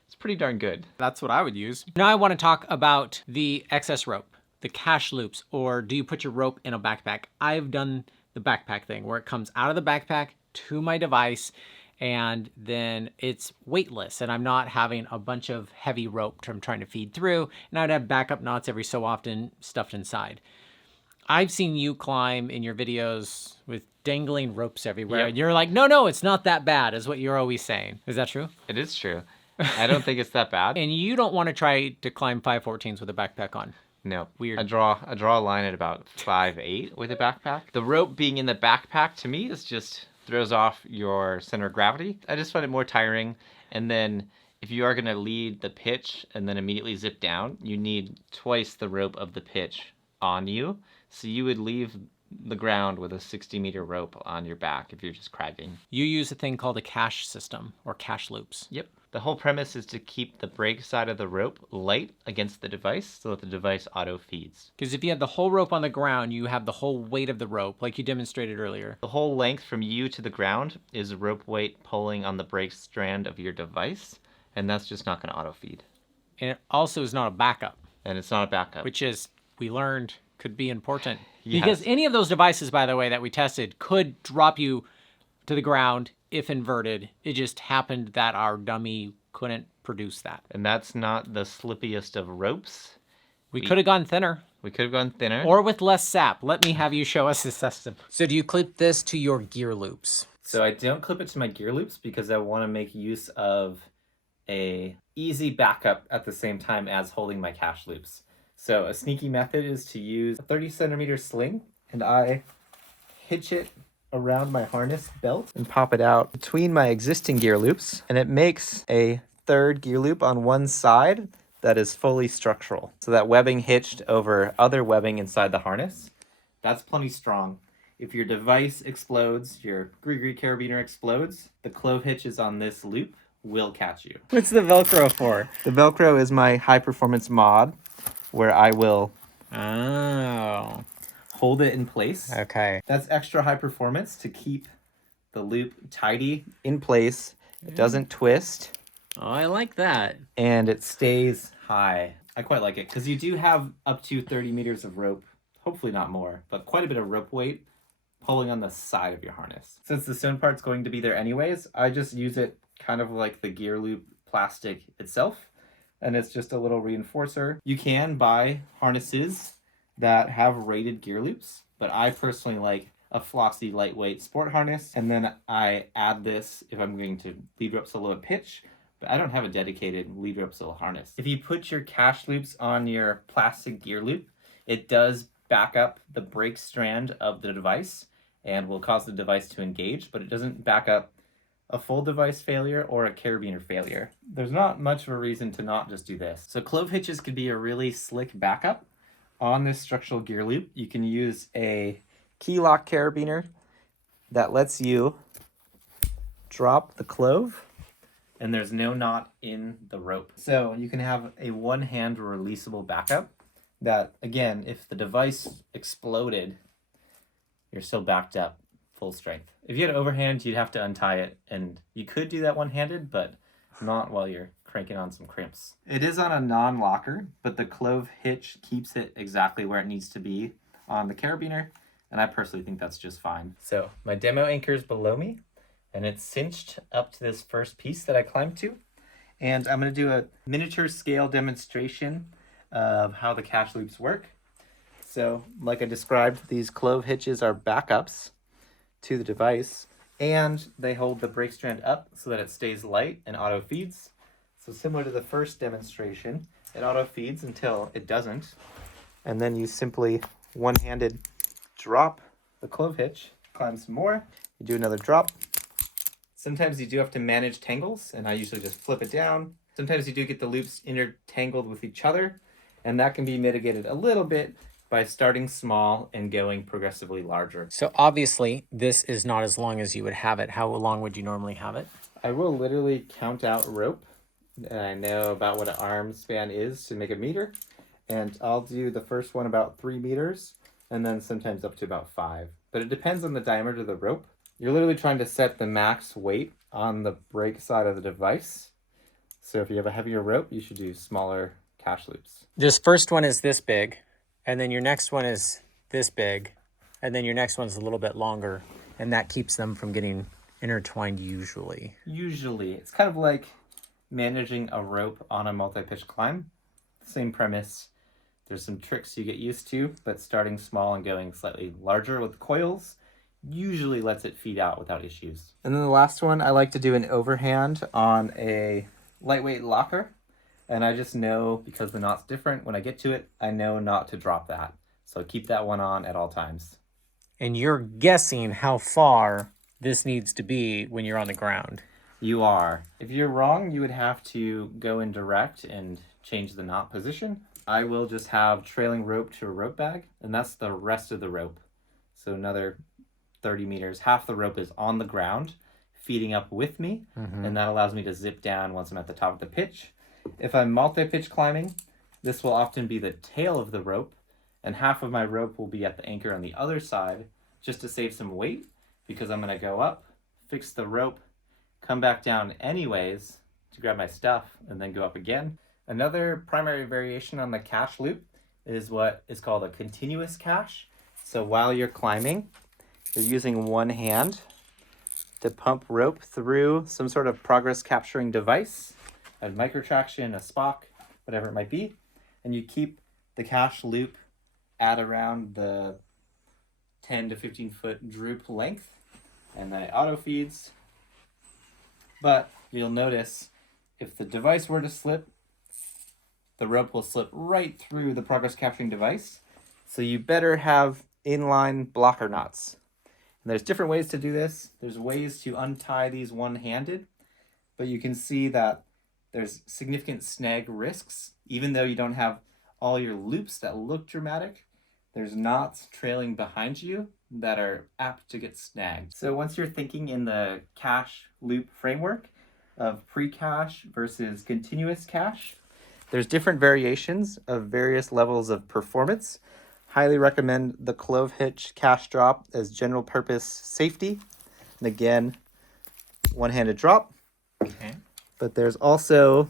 it's pretty darn good. That's what I would use. Now I want to talk about the excess rope, the cache loops, or do you put your rope in a backpack? I've done the backpack thing where it comes out of the backpack to my device and then it's weightless and I'm not having a bunch of heavy rope I'm trying to feed through, and I'd have backup knots every so often stuffed inside. I've seen you climb in your videos with dangling ropes everywhere. Yep. And you're like, no, it's not that bad, is what you're always saying. Is that true? It is true. I don't think it's that bad. And you don't want to try to climb 514s with a backpack on. No. Weird. I draw a line at about 5'8" with a backpack. The rope being in the backpack to me is just throws off your center of gravity. I just find it more tiring. And then if you are going to lead the pitch and then immediately zip down, you need twice the rope of the pitch on you. So you would leave the ground with a 60-meter rope on your back if you're just cragging. You use a thing called a cache system or cache loops. Yep. The whole premise is to keep the brake side of the rope light against the device so that the device auto feeds. Because if you have the whole rope on the ground, you have the whole weight of the rope, like you demonstrated earlier. The whole length from you to the ground is rope weight pulling on the brake strand of your device, and that's just not going to auto feed. And it also is not a backup. And it's not a backup. Which is, we learned, could be important. Yes. Because any of those devices, by the way, that we tested could drop you to the ground if inverted. It just happened that our dummy couldn't produce that. And that's not the slippiest of ropes. We could have gone thinner. We could have gone thinner. Or with less sap. Let me have you show us the system. So do you clip this to your gear loops? So I don't clip it to my gear loops because I want to make use of a easy backup at the same time as holding my cache loops. So a sneaky method is to use a 30-centimeter sling, and I hitch it around my harness belt and pop it out between my existing gear loops, and it makes a third gear loop on one side that is fully structural. So that webbing hitched over other webbing inside the harness, that's plenty strong. If your device explodes, your Grigri carabiner explodes, the clove hitches on this loop will catch you. What's the Velcro for? The Velcro is my high performance mod where I will hold it in place. Okay. That's extra high performance to keep the loop tidy in place. It doesn't twist. Oh, I like that. And it stays high. I quite like it because you do have up to 30 meters of rope, hopefully not more, but quite a bit of rope weight pulling on the side of your harness. Since the stone part's going to be there anyways, I just use it kind of like the gear loop plastic itself, and it's just a little reinforcer. You can buy harnesses that have rated gear loops, but I personally like a flossy, lightweight sport harness, and then I add this if I'm going to lead rope solo at pitch, but I don't have a dedicated lead rope solo harness. If you put your cache loops on your plastic gear loop, it does back up the brake strand of the device and will cause the device to engage, but it doesn't back up a full device failure or a carabiner failure. There's not much of a reason to not just do this. So clove hitches could be a really slick backup on this structural gear loop. You can use a key lock carabiner that lets you drop the clove and there's no knot in the rope. So you can have a one-hand releasable backup that, again, if the device exploded, you're still backed up full strength. If you had overhand, you'd have to untie it, and you could do that one-handed, but not while you're cranking on some crimps. It is on a non-locker, but the clove hitch keeps it exactly where it needs to be on the carabiner, and I personally think that's just fine. So my demo anchor is below me, and it's cinched up to this first piece that I climbed to, and I'm going to do a miniature scale demonstration of how the cache loops work. So like I described, these clove hitches are backups to the device, and they hold the brake strand up so that it stays light and auto feeds. So similar to the first demonstration, it auto feeds until it doesn't, and then you simply one-handed drop the clove hitch, climb some more, you do another drop, Sometimes you do have to manage tangles, and I usually just flip it down. Sometimes you do get the loops intertangled with each other, and that can be mitigated a little bit by starting small and going progressively larger. So obviously this is not as long as you would have it. How long would you normally have it? I will literally count out rope, and I know about what an arm span is to make a meter, and I'll do the first one about 3 meters, and then sometimes up to about 5. But it depends on the diameter of the rope. You're literally trying to set the max weight on the brake side of the device. So if you have a heavier rope, you should do smaller cache loops. This first one is this big, and then your next one is this big, and then your next one's a little bit longer, and that keeps them from getting intertwined usually. Usually. It's kind of like managing a rope on a multi-pitch climb. Same premise. There's some tricks you get used to, but starting small and going slightly larger with coils usually lets it feed out without issues. And then the last one, I like to do an overhand on a lightweight locker. And I just know, because the knot's different, when I get to it, I know not to drop that. So keep that one on at all times. And you're guessing how far this needs to be when you're on the ground. You are. If you're wrong, you would have to go in direct and change the knot position. I will just have trailing rope to a rope bag, and that's the rest of the rope. So another 30 meters, half the rope is on the ground, feeding up with me, and that allows me to zip down once I'm at the top of the pitch. If I'm multi-pitch climbing, this will often be the tail of the rope, and half of my rope will be at the anchor on the other side, just to save some weight, because I'm going to go up, fix the rope, come back down anyways to grab my stuff, and then go up again. Another primary variation on the cache loop is what is called a continuous cache. So while you're climbing, you're using one hand to pump rope through some sort of progress capturing device, a microtraction, a Spock, whatever it might be, and you keep the cache loop at around the 10 to 15 foot droop length, and then it auto feeds. But you'll notice if the device were to slip, the rope will slip right through the progress capturing device. So you better have inline blocker knots. And there's different ways to do this. There's ways to untie these one-handed, but you can see that there's significant snag risks. Even though you don't have all your loops that look dramatic, there's knots trailing behind you that are apt to get snagged. So once you're thinking in the cache loop framework of pre-cache versus continuous cache, there's different variations of various levels of performance. Highly recommend the clove hitch cache drop as general purpose safety. And again, one-handed drop. Okay. But there's also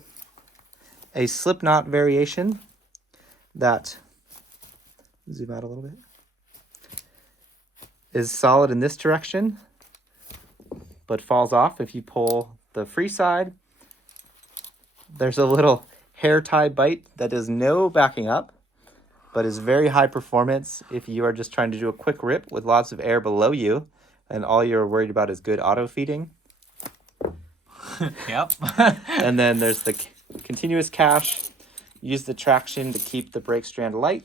a slip knot variation that, zoom out a little bit, is solid in this direction, but falls off if you pull the free side. There's a little hair tie bite that does no backing up, but is very high performance if you are just trying to do a quick rip with lots of air below you and all you're worried about is good auto feeding. Yep. And then there's the continuous cache. Use the traction to keep the brake strand light,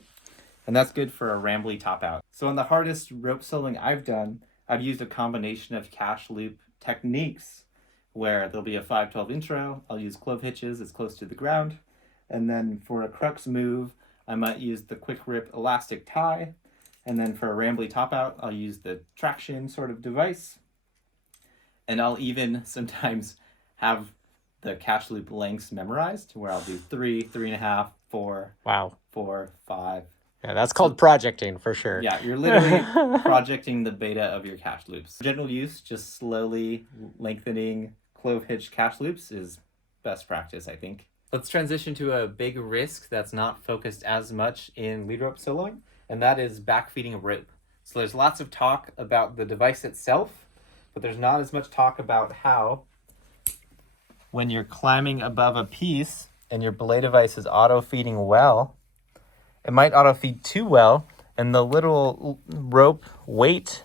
and that's good for a rambly top out. So on the hardest rope soloing I've done, I've used a combination of cache loop techniques where there'll be a 5/12 intro. I'll use clove hitches as close to the ground. And then for a crux move, I might use the quick rip elastic tie. And then for a rambly top out, I'll use the traction sort of device. And I'll even sometimes have the cache loop lengths memorized where I'll do 3, 3.5, 4, Wow. 4, 5. Yeah, that's called projecting for sure. Yeah, you're literally projecting the beta of your cache loops. General use, just slowly lengthening clove hitch cache loops is best practice, I think. Let's transition to a big risk that's not focused as much in lead rope soloing, and that is backfeeding a rope. So there's lots of talk about the device itself, but there's not as much talk about how when you're climbing above a piece and your belay device is auto feeding well, it might auto feed too well, and the little rope weight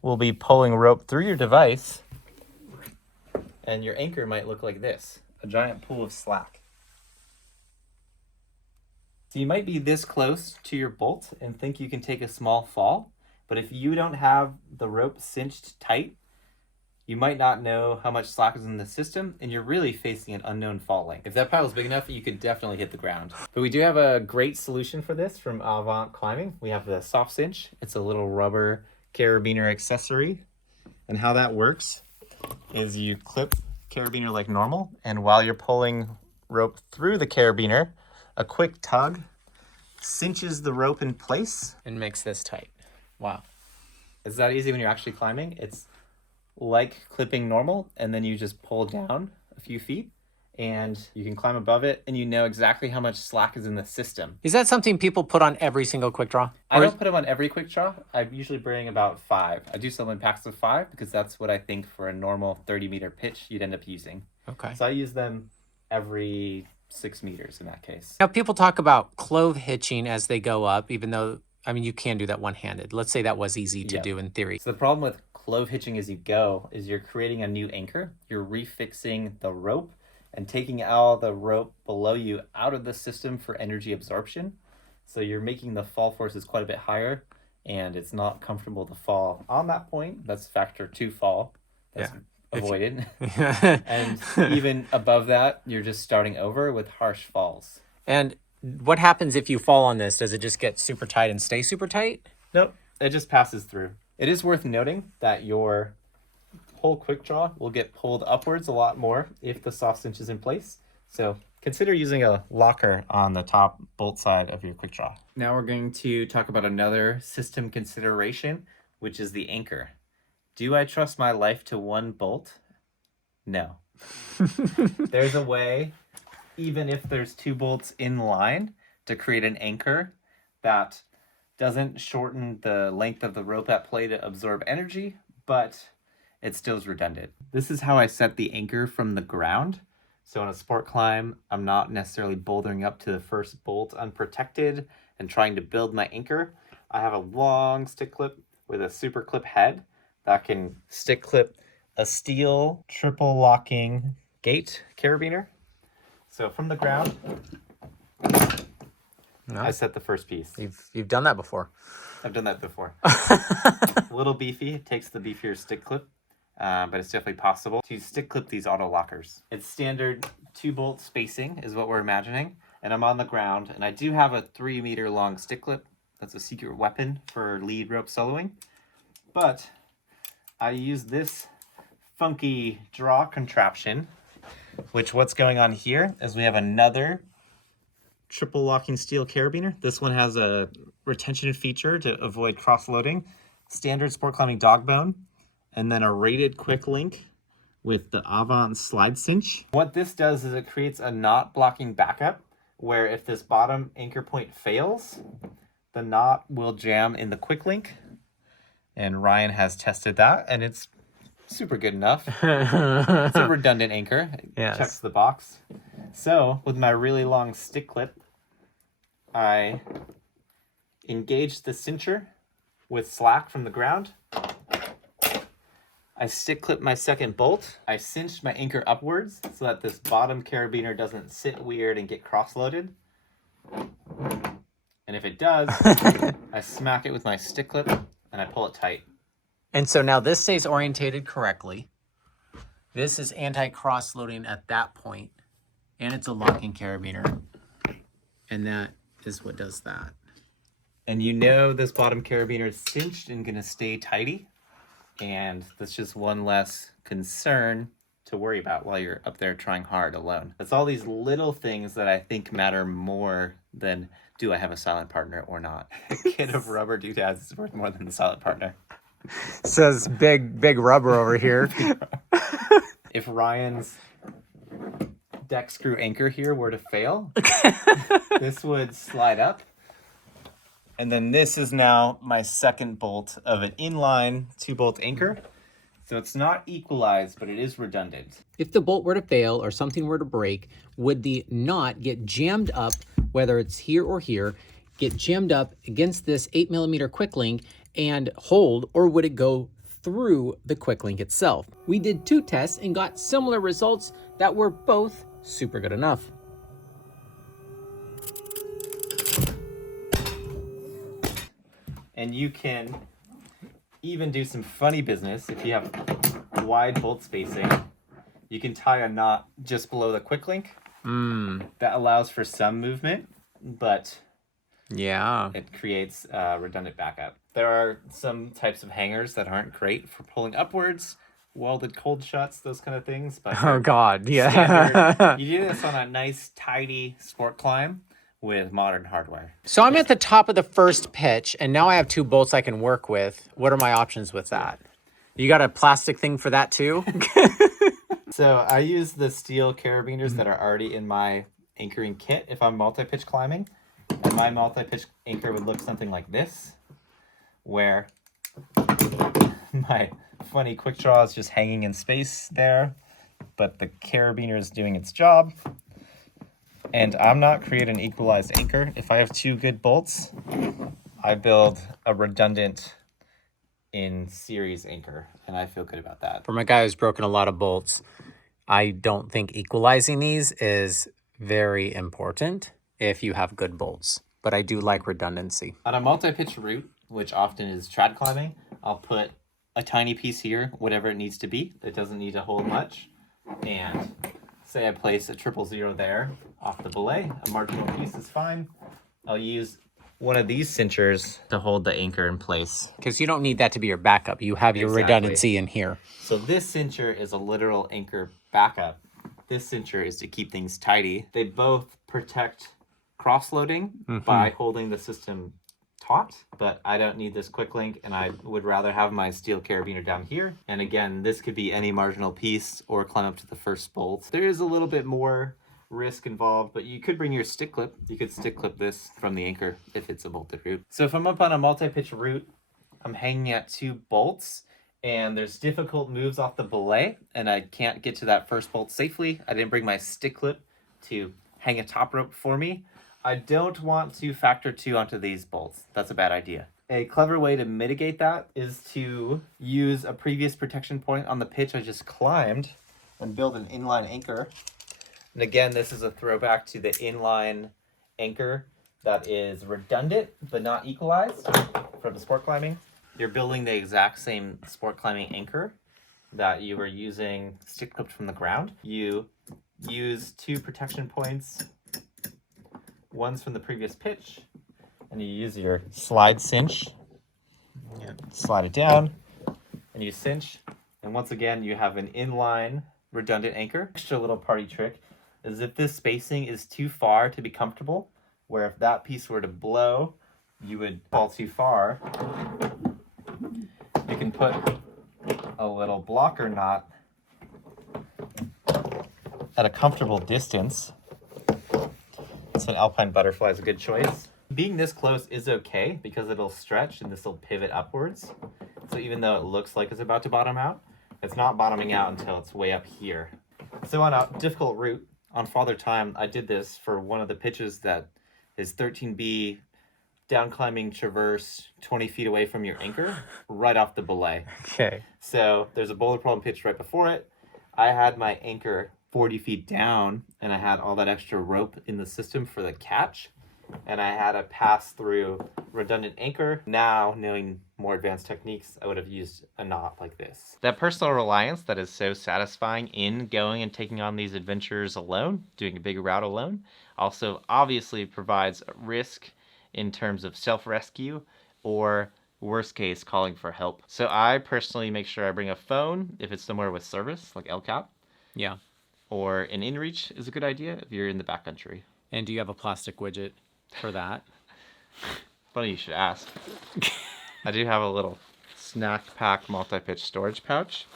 will be pulling rope through your device, and your anchor might look like this, a giant pool of slack. So you might be this close to your bolt and think you can take a small fall, but if you don't have the rope cinched tight, you might not know how much slack is in the system, and you're really facing an unknown fall length. If that paddle is big enough, you could definitely hit the ground. But we do have a great solution for this from Avant Climbing. We have the soft cinch. It's a little rubber carabiner accessory. And how that works is you clip carabiner like normal, and while you're pulling rope through the carabiner, a quick tug cinches the rope in place. And makes this tight. Wow. It's that easy when you're actually climbing. It's like clipping normal, and then you just pull down a few feet and you can climb above it, and you know exactly how much slack is in the system. Is that something people put on every single quick draw? I don't put them on every quick draw. I usually bring about 5. I do some in packs of 5 because that's what I think for a normal 30-meter pitch you'd end up using. Okay. So I use them every 6 meters in that case. Now, people talk about clove hitching as they go up, even though, I mean, you can do that one-handed. Let's say that was easy to do in theory. So the problem with clove hitching as you go is you're creating a new anchor. You're refixing the rope and taking all the rope below you out of the system for energy absorption. So you're making the fall forces quite a bit higher, and it's not comfortable to fall. On that point, that's factor 2 fall. That's avoided. And even above that, you're just starting over with harsh falls. And what happens if you fall on this? Does it just get super tight and stay super tight? Nope, it just passes through. It is worth noting that your whole quick draw will get pulled upwards a lot more if the soft cinch is in place. So consider using a locker on the top bolt side of your quick draw. Now we're going to talk about another system consideration, which is the anchor. Do I trust my life to one bolt? No. There's a way, even if there's 2 bolts in line, to create an anchor that doesn't shorten the length of the rope at play to absorb energy, but it still is redundant. This is how I set the anchor from the ground. So on a sport climb, I'm not necessarily bouldering up to the first bolt unprotected and trying to build my anchor. I have a long stick clip with a super clip head that can stick clip a steel triple locking gate carabiner. So from the ground, I set the first piece. You've done that before. I've done that before. A little beefy. It takes the beefier stick clip, but it's definitely possible to stick clip these auto lockers. It's standard 2-bolt spacing is what we're imagining, and I'm on the ground, and I do have a 3-meter long stick clip. That's a secret weapon for lead rope soloing, but I use this funky draw contraption, which what's going on here is we have another triple locking steel carabiner. This one has a retention feature to avoid cross-loading, standard sport climbing dog bone, and then a rated quick link with the Avant slide cinch. What this does is it creates a knot blocking backup where if this bottom anchor point fails, the knot will jam in the quick link. And Ryan has tested that, and it's super good enough. It's a redundant anchor. It checks the box. So with my really long stick clip, I engage the cincher with slack from the ground. I stick clip my second bolt. I cinch my anchor upwards so that this bottom carabiner doesn't sit weird and get cross-loaded. And if it does, I smack it with my stick clip and I pull it tight. And so now this stays orientated correctly. This is anti-cross loading at that point, and it's a locking carabiner. And that is what does that. And you know this bottom carabiner is cinched and gonna stay tighty. And that's just one less concern to worry about while you're up there trying hard alone. It's all these little things that I think matter more than do I have a silent partner or not. A kit of rubber doodads is worth more than the silent partner. Says big rubber over here. If Ryan's deck screw anchor here were to fail, this would slide up. And then this is now my second bolt of an inline 2-bolt anchor. So it's not equalized, but it is redundant. If the bolt were to fail or something were to break, would the knot get jammed up, whether it's here or here, get jammed up against this 8mm quick link and hold, or would it go through the quick link itself? We did 2 tests and got similar results that were both super good enough. And you can even do some funny business if you have wide bolt spacing, you can tie a knot just below the quick link. That allows for some movement, but Yeah. it creates redundant backup. There are some types of hangers that aren't great for pulling upwards, welded cold shuts, those kind of things. But Oh God, yeah. standard, you do this on a nice, tidy sport climb with modern hardware. So I'm at the top of the first pitch, and now I have 2 bolts I can work with. What are my options with that? You got a plastic thing for that too? So I use the steel carabiners that are already in my anchoring kit if I'm multi-pitch climbing. And my multi-pitch anchor would look something like this, where my funny quick draw is just hanging in space there, but the carabiner is doing its job. And I'm not creating an equalized anchor. If I have 2 good bolts, I build a redundant in series anchor, and I feel good about that. From a guy who's broken a lot of bolts, I don't think equalizing these is very important if you have good bolts, but I do like redundancy. On a multi-pitch route, which often is trad climbing, I'll put a tiny piece here, whatever it needs to be. It doesn't need to hold much. And say I place a 000 there off the belay, a marginal piece is fine. I'll use one of these cinchers to hold the anchor in place. Because you don't need that to be your backup. You have your Exactly. redundancy in here. So this cincher is a literal anchor backup. This cincher is to keep things tidy. They both protect cross-loading by holding the system taut, but I don't need this quick link, and I would rather have my steel carabiner down here. And again, this could be any marginal piece or climb up to the first bolt. There is a little bit more risk involved, but you could bring your stick clip. You could stick clip this from the anchor if it's a bolted route. So if I'm up on a multi-pitch route, I'm hanging at 2 bolts, and there's difficult moves off the belay, and I can't get to that first bolt safely. I didn't bring my stick clip to hang a top rope for me. I don't want to factor 2 onto these bolts. That's a bad idea. A clever way to mitigate that is to use a previous protection point on the pitch I just climbed and build an inline anchor. And again, this is a throwback to the inline anchor that is redundant but not equalized from the sport climbing. You're building the exact same sport climbing anchor that you were using stick clipped from the ground. You use 2 protection points. One's from the previous pitch, and you use your slide cinch. You slide it down, and you cinch. And once again, you have an inline redundant anchor. Extra little party trick is if this spacing is too far to be comfortable, where if that piece were to blow, you would fall too far, you can put a little blocker knot at a comfortable distance. So an alpine butterfly is a good choice. Being this close is okay because it'll stretch and this will pivot upwards. So even though it looks like it's about to bottom out, it's not bottoming out until it's way up here. So on a difficult route, on Father Time, I did this for one of the pitches that is 13B down climbing traverse 20 feet away from your anchor, right off the belay. Okay. So there's a boulder problem pitch right before it. I had my anchor 40 feet down, and I had all that extra rope in the system for the catch, and I had a pass-through redundant anchor. Now, knowing more advanced techniques, I would have used a knot like this. That personal reliance that is so satisfying in going and taking on these adventures alone, doing a big route alone, also obviously provides a risk in terms of self-rescue or worst case calling for help. So I personally make sure I bring a phone if it's somewhere with service, like LCAP. Yeah. Or an inReach is a good idea if you're in the backcountry. And do you have a plastic widget for that? Funny you should ask. I do have a little snack pack multi-pitch storage pouch.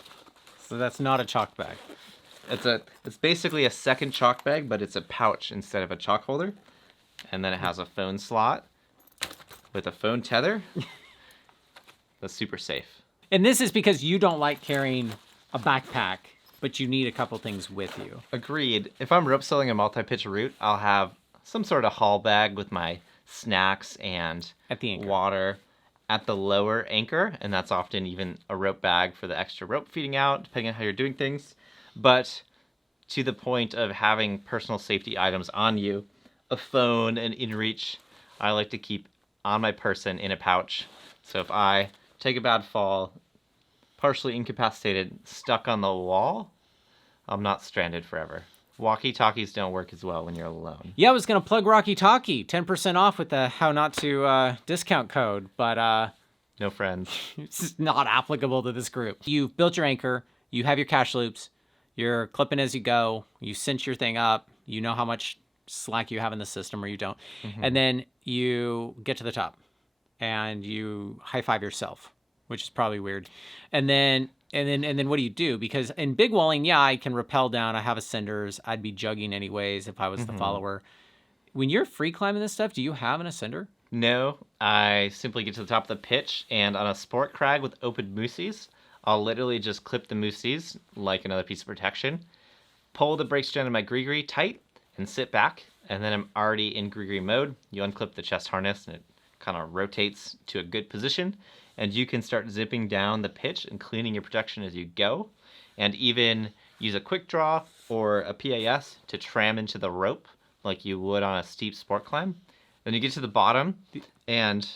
So that's not a chalk bag. It's basically a second chalk bag, but it's a pouch instead of a chalk holder. And then it has a phone slot with a phone tether. That's super safe. And this is because you don't like carrying a backpack, but you need a couple things with you. Agreed. If I'm rope selling a multi-pitch route, I'll have some sort of haul bag with my snacks and At the anchor. water at the lower anchor, and that's often even a rope bag for the extra rope feeding out, depending on how you're doing things. But to the point of having personal safety items on you, a phone, an inReach, I like to keep on my person in a pouch. So if I take a bad fall, partially incapacitated, stuck on the wall, I'm not stranded forever. Walkie-talkies don't work as well when you're alone. Yeah, I was going to plug Rocky Talkie, 10% off with the how not to discount code, but No friends. it's not applicable to this group. You've built your anchor, you have your cache loops, you're clipping as you go, you cinch your thing up, you know how much slack you have in the system or you don't, and then you get to the top and you high-five yourself, which is probably weird. And then what do you do? Because in big walling, yeah, I can rappel down. I have ascenders. I'd be jugging anyways if I was the follower. When you're free climbing this stuff, do you have an ascender? No, I simply get to the top of the pitch, and on a sport crag with open moosies, I'll literally just clip the moosies like another piece of protection, pull the brake strand of my gree tight, and sit back, and then I'm already in gree mode. You unclip the chest harness, and it kind of rotates to a good position, and you can start zipping down the pitch and cleaning your protection as you go, and even use a quick draw or a PAS to tram into the rope like you would on a steep sport climb. Then you get to the bottom, and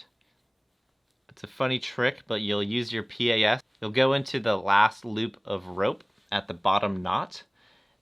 it's a funny trick, but you'll use your PAS. You'll go into the last loop of rope at the bottom knot,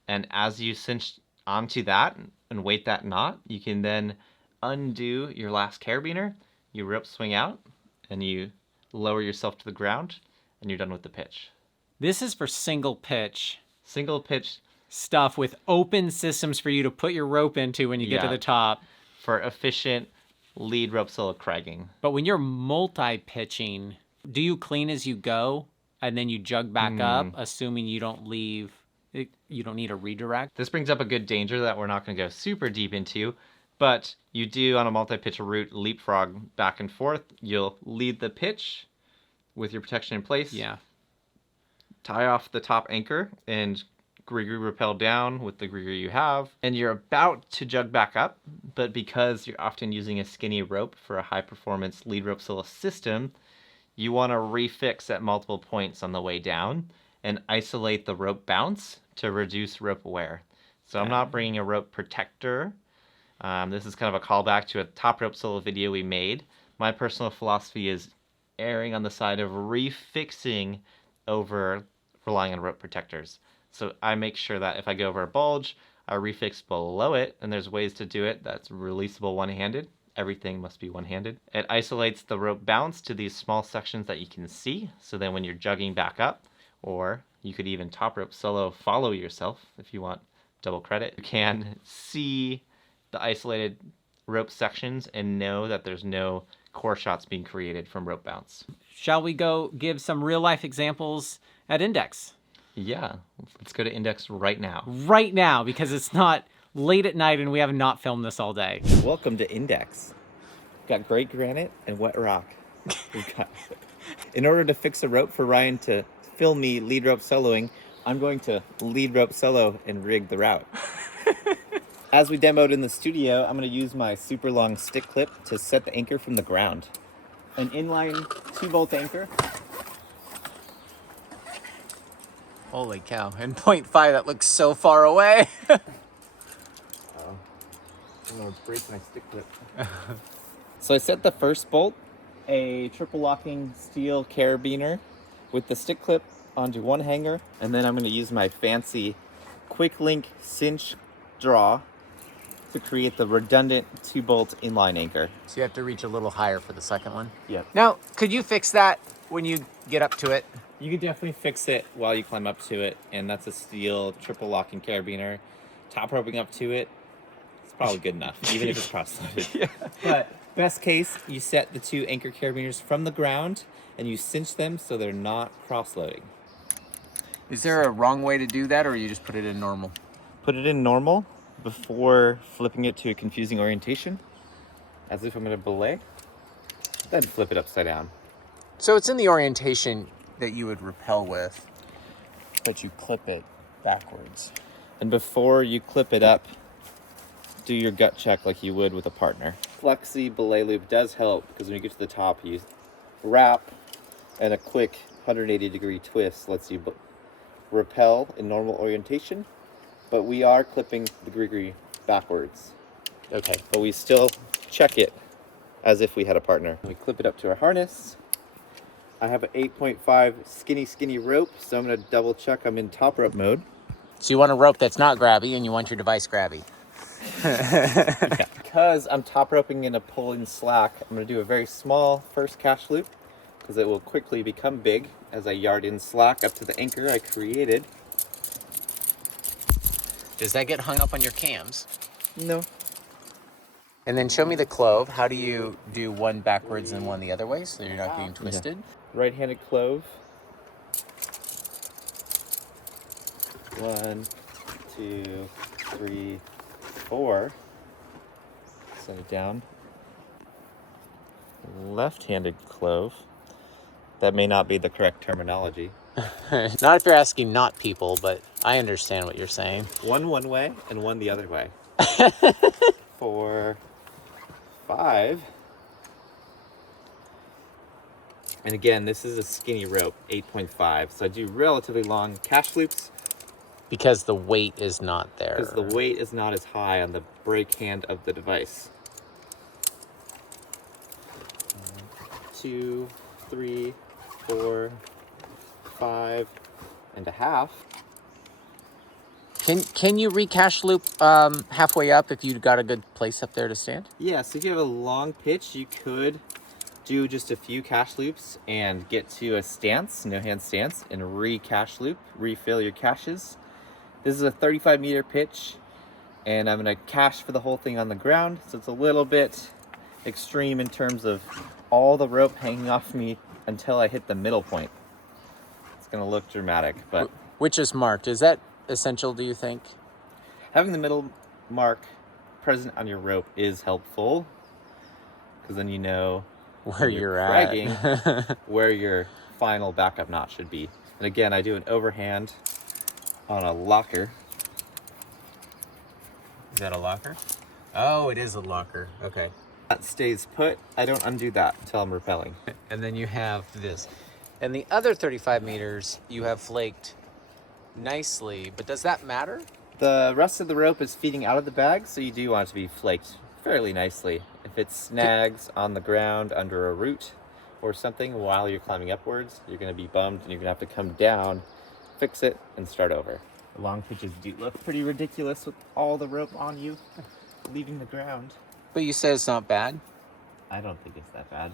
and as you cinch onto that and weight that knot, you can then undo your last carabiner, you rope swing out, and you lower yourself to the ground, and you're done with the pitch. This is for single pitch Single pitch stuff with open systems for you to put your rope into when you get to Yeah. the top. for efficient lead rope solo cragging. But when you're multi-pitching, do you clean as you go and then you jug back up, assuming you don't leave, you don't need a redirect? This brings up a good danger that we're not going to go super deep into, but you do on a multi-pitch route leapfrog back and forth. You'll lead the pitch with your protection in place. Yeah. Tie off the top anchor and gree rappel down with the gree you have, and you're about to jug back up, but because you're often using a skinny rope for a high performance lead rope solo system, you want to refix at multiple points on the way down and isolate the rope bounce to reduce rope wear. So I'm not bringing a rope protector. This is kind of a callback to a top rope solo video we made. My personal philosophy is erring on the side of refixing over relying on rope protectors. So I make sure that if I go over a bulge, I refix below it, and there's ways to do it that's releasable one-handed. Everything must be one-handed. It isolates the rope bounce to these small sections that you can see, so then when you're jugging back up, or you could even top rope solo follow yourself if you want double credit, you can see the isolated rope sections and know that there's no core shots being created from rope bounce. Shall we go give some real life examples at Index? Yeah, let's go to Index right now. Right now, because it's not late at night and we have not filmed this all day. Welcome to Index. Got great granite and wet rock. In order to fix a rope for Ryan to film me lead rope soloing, I'm going to lead rope solo and rig the route. As we demoed in the studio, I'm going to use my super long stick clip to set the anchor from the ground. An inline 2-bolt anchor. Holy cow. And 0.5, that looks so far away. I'm going to break my stick clip. So I set the first bolt, a triple locking steel carabiner with the stick clip onto one hanger, and then I'm going to use my fancy quick link cinch draw to create the redundant 2-bolt inline anchor. So you have to reach a little higher for the second one? Yep. Now, could you fix that when you get up to it? You can definitely fix it while you climb up to it, and that's a steel triple locking carabiner. Top roping up to it, it's probably good enough, even if it's cross-loaded. Yeah. But best case, you set the 2 anchor carabiners from the ground, and you cinch them so they're not cross-loading. Is there a wrong way to do that, or you just put it in normal? Put it in normal before flipping it to a confusing orientation, as if I'm going to belay, then flip it upside down. So it's in the orientation that you would rappel with, but you clip it backwards. And before you clip it up, do your gut check like you would with a partner. Flexi belay loop does help, because when you get to the top, you wrap, and a quick 180-degree twist lets you rappel in normal orientation, but we are clipping the gree backwards. Okay. But we still check it as if we had a partner. We clip it up to our harness, I have an 8.5 skinny rope, so I'm gonna double check I'm in top rope mode. So you want a rope that's not grabby and you want your device grabby. Because I'm top roping in a pulling slack, I'm gonna do a very small first cash loop because it will quickly become big as I yard in slack up to the anchor I created. Does that get hung up on your cams? No. And then show me the clove. How do you do one backwards and one the other way so you're not getting twisted? Right-handed clove. 1, 2, 3, 4. Set it down. Left-handed clove. That may not be the correct terminology. Not if you're asking not people, but I understand what you're saying. One way and one the other way. 4, 5. And again, this is a skinny rope, 8.5. So I do relatively long cash loops Because the weight is not there. because the weight is not as high on the brake hand of the device. 2, 3, 4, 5 and a half. Can you recash loop halfway up if you got a good place up there to stand? Yeah, so if you have a long pitch, you could do just a few cash loops and get to a stance, no hand stance, and re-cash loop, refill your caches. This is a 35-meter pitch, and I'm gonna cache for the whole thing on the ground, so it's a little bit extreme in terms of all the rope hanging off me until I hit the middle point. It's gonna look dramatic, but Which is marked. Is that essential, do you think? having the middle mark present on your rope is helpful, because then you know Where you're dragging at. where your final backup knot should be. And again, I do an overhand on a locker. Is that a locker? Oh, it is a locker. Okay. That stays put. I don't undo that until I'm rappelling. And then you have this. And the other 35 meters you have flaked nicely, but does that matter? The rest of the rope is feeding out of the bag, so you do want it to be flaked fairly nicely. If it snags on the ground under a root or something while you're climbing upwards, you're going to be bummed and you're going to have to come down, fix it, and start over. The long pitches do look pretty ridiculous with all the rope on you leaving the ground. But you said it's not bad. I don't think it's that bad.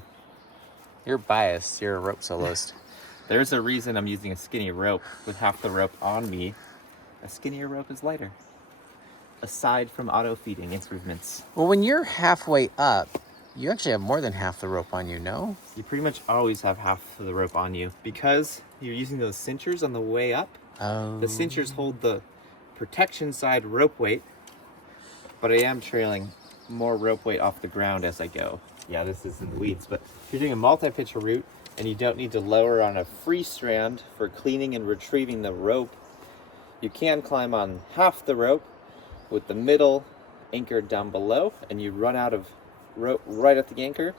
You're biased. You're a rope soloist. There's a reason I'm using a skinny rope with half the rope on me. A skinnier rope is lighter. Aside from auto feeding improvements. Well, when you're halfway up, you actually have more than half the rope on you, no? You pretty much always have half of the rope on you. Because you're using those cinchers on the way up, Oh. the cinchers hold the protection side rope weight, but I am trailing more rope weight off the ground as I go. Yeah, this is in the weeds, but if you're doing a multi-pitch route and you don't need to lower on a free strand for cleaning and retrieving the rope, you can climb on half the rope with the middle anchored down below, and you run out of rope right at the anchor.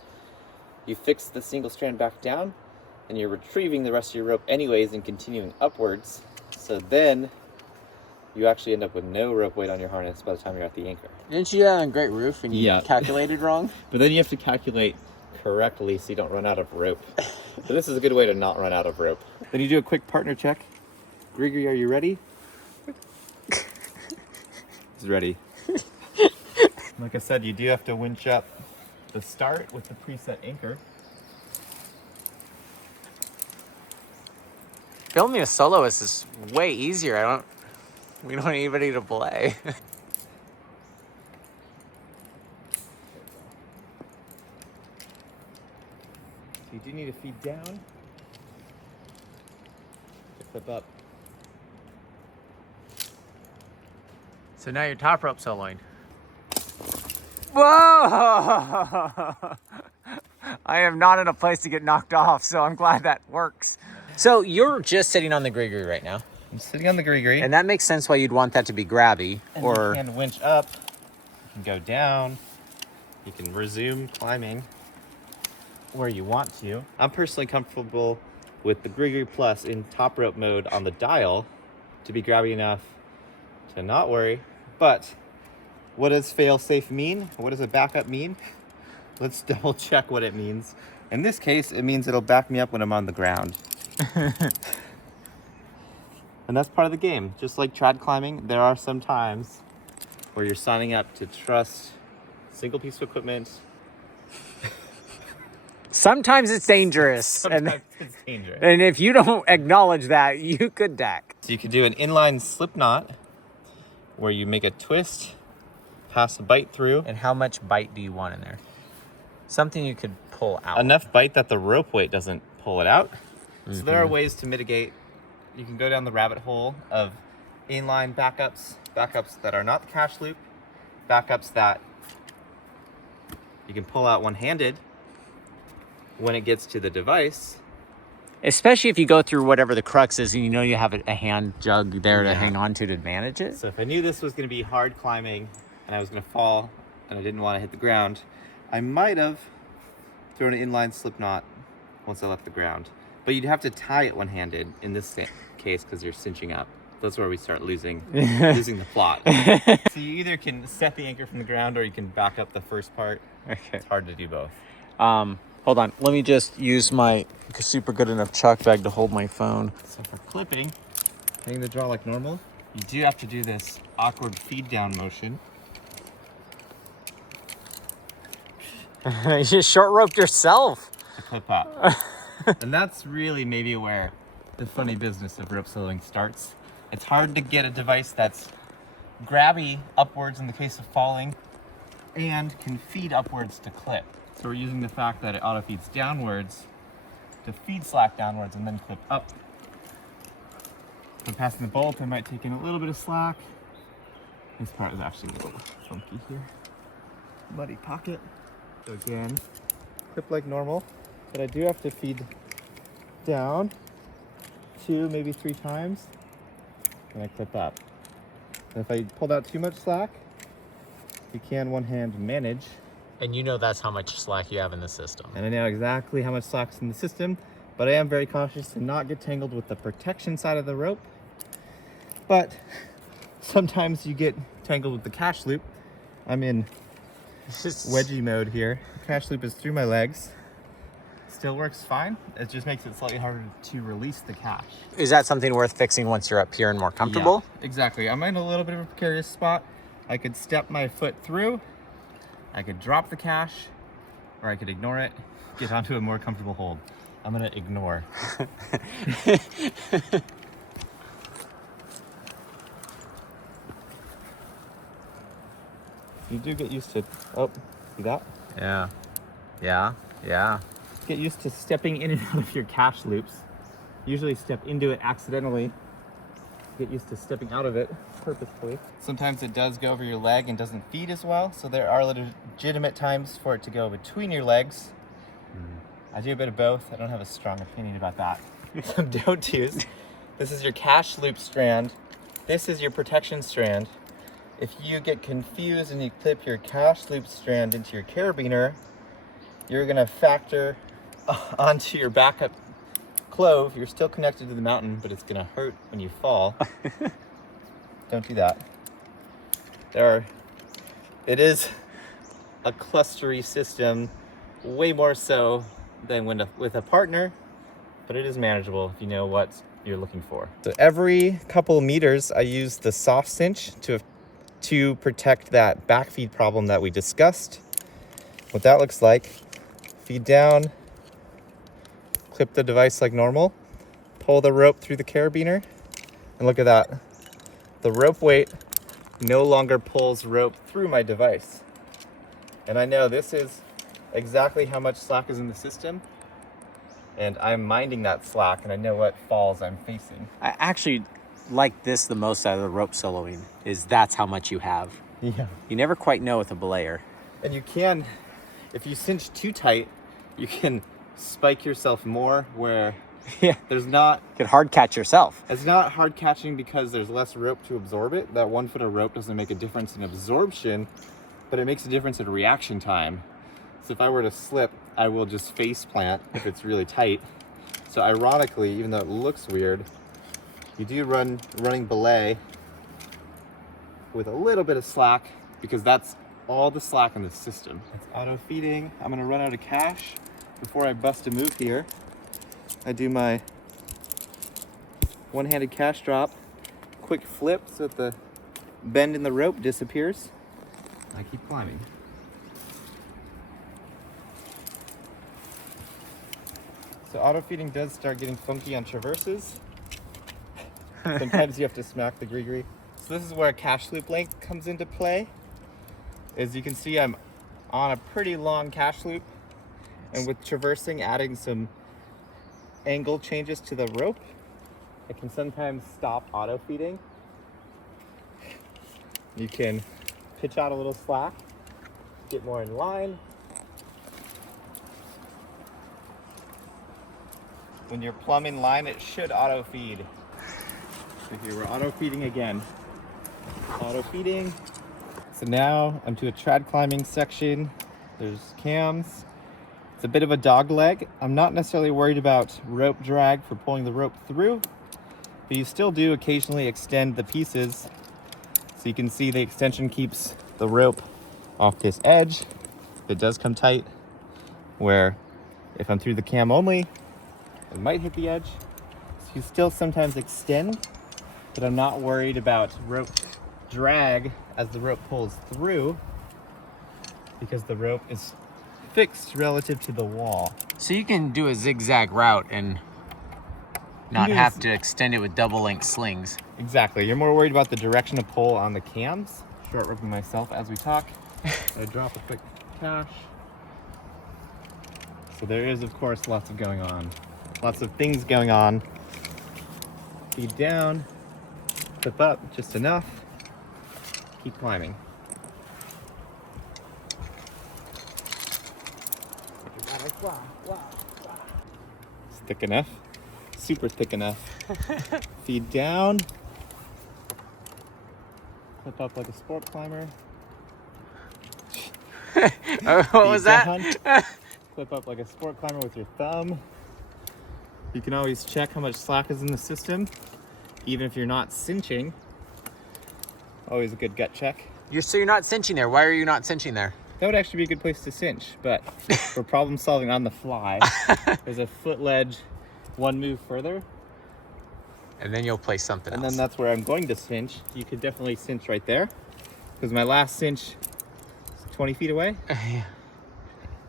You fix the single strand back down, and you're retrieving the rest of your rope anyways and continuing upwards. So then you actually end up with no rope weight on your harness by the time you're at the anchor. Didn't you do that on Great Roof and you Yeah. calculated wrong? But then you have to calculate correctly so you don't run out of rope. So this is a good way to not run out of rope. Then you do a quick partner check. Grigri, are you ready? He's ready. Like I said, you do have to winch up the start with the preset anchor. Filming a soloist is way easier. We don't need anybody to belay. You do need to feed down. Flip up. So now you're top rope soloing. Whoa! I am not in a place to get knocked off, so I'm glad that works. So you're just sitting on the Grigri right now. I'm sitting on the Grigri. And that makes sense why you'd want that to be grabby. And Or you can winch up. You can go down. You can resume climbing where you want to. I'm personally comfortable with the Grigri Plus in top rope mode on the dial to be grabby enough to not worry. But what does fail safe mean? What does a backup mean? Let's double check what it means. In this case, it means it'll back me up when I'm on the ground. And that's part of the game. Just like trad climbing, there are some times where you're signing up to trust single piece of equipment. Sometimes it's dangerous. Sometimes it's dangerous. And if you don't acknowledge that, you could deck. So you could do an inline slip knot where you make a twist, pass a bite through. And how much bite do you want in there? Something you could pull out. Enough bite that the rope weight doesn't pull it out. So there are ways to mitigate. You can go down the rabbit hole of inline backups, backups that are not the cache loop, backups that you can pull out one-handed when it gets to the device. Especially if you go through whatever the crux is and you know you have a hand jug there to hang on to manage it. So if I knew this was going to be hard climbing and I was going to fall and I didn't want to hit the ground, I might have thrown an inline slip knot once I left the ground. But you'd have to tie it one-handed in this case because you're cinching up. That's where we start losing the plot. So you either can set the anchor from the ground or you can back up the first part. Okay. It's hard to do both. Hold on. Let me just use my super good enough chalk bag to hold my phone. So for clipping, hitting the draw like normal, you do have to do this awkward feed down motion. You just short roped yourself. To clip up. And that's really maybe where the funny business of rope soloing starts. It's hard to get a device that's grabby upwards in the case of falling and can feed upwards to clip. So we're using the fact that it auto feeds downwards to feed slack downwards and then clip up. When passing the bolt, I might take in a little bit of slack. This part is actually a little funky here. Muddy pocket. So again, clip like normal, but I do have to feed down 2, maybe 3 times, and I clip up. And if I pulled out too much slack, you can one hand manage. And you know that's how much slack you have in the system. And I know exactly how much slack's in the system, but I am very cautious to not get tangled with the protection side of the rope. But sometimes you get tangled with the cache loop. I'm in wedgie mode here. The cache loop is through my legs. Still works fine. It just makes it slightly harder to release the cache. Is that something worth fixing once you're up here and more comfortable? Yeah, exactly. I'm in a little bit of a precarious spot. I could step my foot through, I could drop the cache, or I could ignore it, get onto a more comfortable hold. I'm gonna ignore. You do get used to, oh, see that? Yeah. Yeah. Yeah. Get used to stepping in and out of your cache loops. Usually step into it accidentally. Get used to stepping out of it purposefully. Sometimes it does go over your leg and doesn't feed as well, so there are legitimate times for it to go between your legs. I do a bit of both. I don't have a strong opinion about that. Some don't-tos. This is your cache loop strand. This is your protection strand. If you get confused and you clip your cache loop strand into your carabiner, you're gonna factor onto your backup clove. You're still connected to the mountain, but it's gonna hurt when you fall. Don't do that. It is a clustery system, way more so than with a partner, but it is manageable if you know what you're looking for. So every couple meters, I use the soft cinch to protect that backfeed problem that we discussed. What that looks like, feed down, clip the device like normal, pull the rope through the carabiner, and look at that. The rope weight no longer pulls rope through my device. And I know this is exactly how much slack is in the system, and I'm minding that slack, and I know what falls I'm facing. I actually like this the most out of the rope soloing, is that's how much you have. Yeah. You never quite know with a belayer. And you can, if you cinch too tight, you can spike yourself more where Yeah. there's not, You could hard catch yourself. it's not hard catching because there's less rope to absorb it. That 1 foot of rope doesn't make a difference in absorption, but it makes a difference in reaction time. So if I were to slip, I will just face plant if it's really tight. So ironically, even though it looks weird, you do running belay with a little bit of slack because that's all the slack in the system. It's auto feeding. I'm gonna run out of cash before I bust a move here. I do my one-handed cash drop, quick flip so that the bend in the rope disappears. I keep climbing. So auto feeding does start getting funky on traverses. Sometimes you have to smack the gree-gree. So this is where a cash loop length comes into play. As you can see, I'm on a pretty long cash loop, and with traversing, adding some angle changes to the rope, I can sometimes stop auto feeding. You can pitch out a little slack, get more in line. When you're plumb in line, it should auto feed. So here we're auto feeding again. Auto feeding. So now I'm to a trad climbing section. There's cams. It's a bit of a dog leg. I'm not necessarily worried about rope drag for pulling the rope through, but you still do occasionally extend the pieces. So you can see the extension keeps the rope off this edge. It does come tight, where if I'm through the cam only, it might hit the edge. So you still sometimes extend, but I'm not worried about rope drag as the rope pulls through, because the rope is fixed relative to the wall. So you can do a zigzag route and not Yes. have to extend it with double length slings. Exactly. You're more worried about the direction of pull on the cams. Short roping myself as we talk. I drop a quick cash. So there is, of course, lots of going on. Lots of things going on. Feed down, flip up just enough. Keep climbing. It's thick enough. Super thick enough. Feed down. Flip up like a sport climber. What was that? Flip up like a sport climber with your thumb. You can always check how much slack is in the system, even if you're not cinching. Always a good gut check. So you're not cinching there. Why are you not cinching there? That would actually be a good place to cinch, but for problem solving on the fly, there's a foot ledge one move further, And then you'll place something and else. then that's where I'm going to cinch. You could definitely cinch right there, because my last cinch is 20 feet away. Yeah.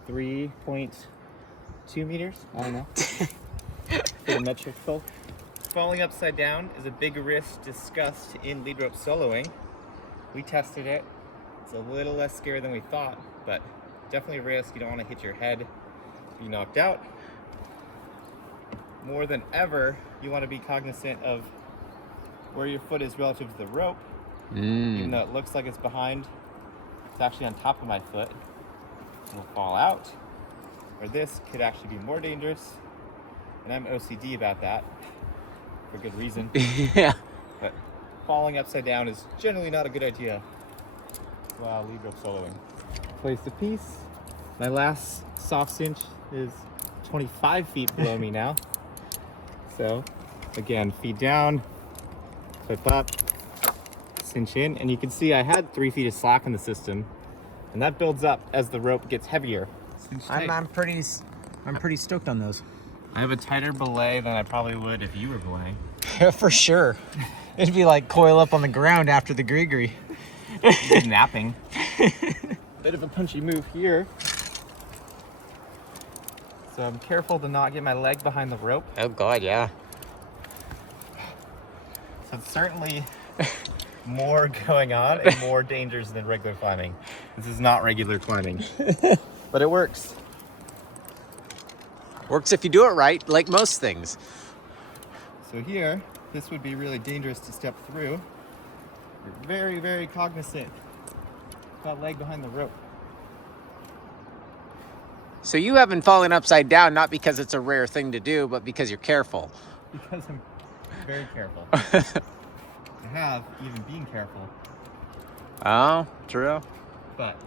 3.2 meters, I don't know. For the metric folk. Falling upside down is a big risk discussed in lead rope soloing. We tested it. It's a little less scary than we thought, but definitely a risk. You don't want to hit your head, be knocked out. More than ever, you want to be cognizant of where your foot is relative to the rope. Even though it looks like it's behind, it's actually on top of my foot. It'll fall out. Or this could actually be more dangerous. And I'm OCD about that, for good reason. Yeah. But falling upside down is generally not a good idea while lead rope soloing. Place the piece. My last soft cinch is 25 feet below me now. So again, feet down, flip up, cinch in, and you can see I had 3 feet of slack in the system, and that builds up as the rope gets heavier. Cinch tight. I'm pretty stoked on those. I have a tighter belay than I probably would if you were belaying. Yeah, for sure. It'd be like coil up on the ground after the gree-gree. Napping. Bit of a punchy move here. So I'm careful to not get my leg behind the rope. Oh God, yeah. So it's certainly more going on and more dangers than regular climbing. This is not regular climbing, but it works. Works if you do it right, like most things. So here, this would be really dangerous to step through. You're very, very cognizant of that leg behind the rope. So you haven't fallen upside down, not because it's a rare thing to do, but because you're careful. Because I'm very careful. I have even been careful, Oh, true. but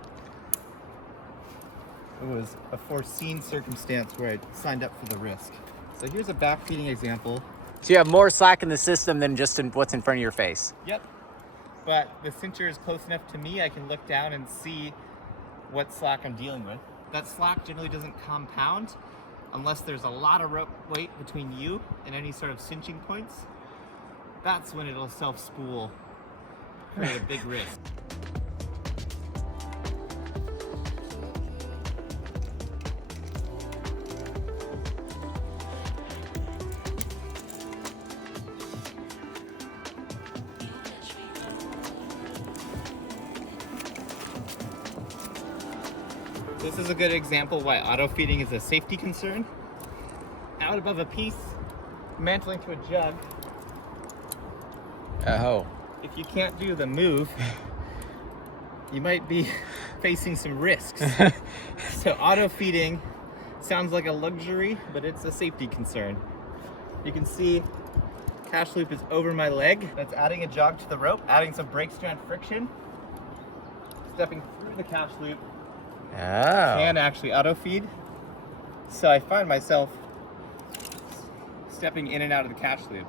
it was a foreseen circumstance where I signed up for the risk. So here's a back feeding example. So you have more slack in the system than just in what's in front of your face. Yep. but the cincher is close enough to me, I can look down and see what slack I'm dealing with. That slack generally doesn't compound unless there's a lot of rope weight between you and any sort of cinching points. That's when it'll self-spool, create a big risk. This is a good example why auto feeding is a safety concern. Out above a piece, mantling to a jug. Oh. If you can't do the move, you might be facing some risks. So auto feeding sounds like a luxury, but it's a safety concern. You can see cash loop is over my leg. That's adding a jog to the rope, adding some brake strand friction. Stepping through the cash loop can actually auto feed. So I find myself stepping in and out of the cash loop.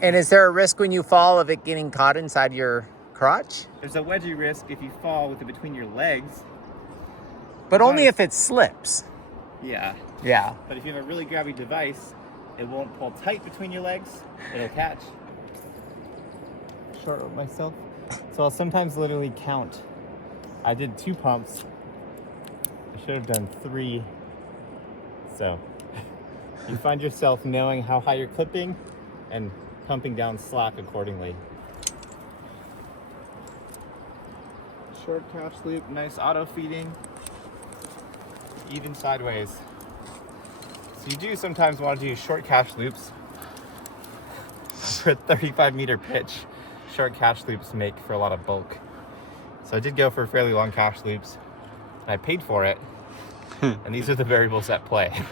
And is there a risk when you fall of it getting caught inside your crotch? There's a wedgie risk if you fall with it between your legs. But only if it slips. Yeah. Yeah. But if you have a really grabby device, it won't pull tight between your legs. It'll catch. Short rope myself. So I'll sometimes literally count. I did 2 pumps. I should have done 3. So you find yourself knowing how high you're clipping and pumping down slack accordingly. Short cash loop, nice auto feeding, even sideways. So you do sometimes want to do short cash loops. For a 35-meter pitch, short cash loops make for a lot of bulk. So I did go for fairly long cash loops, and I paid for it. And these are the variables at play. Do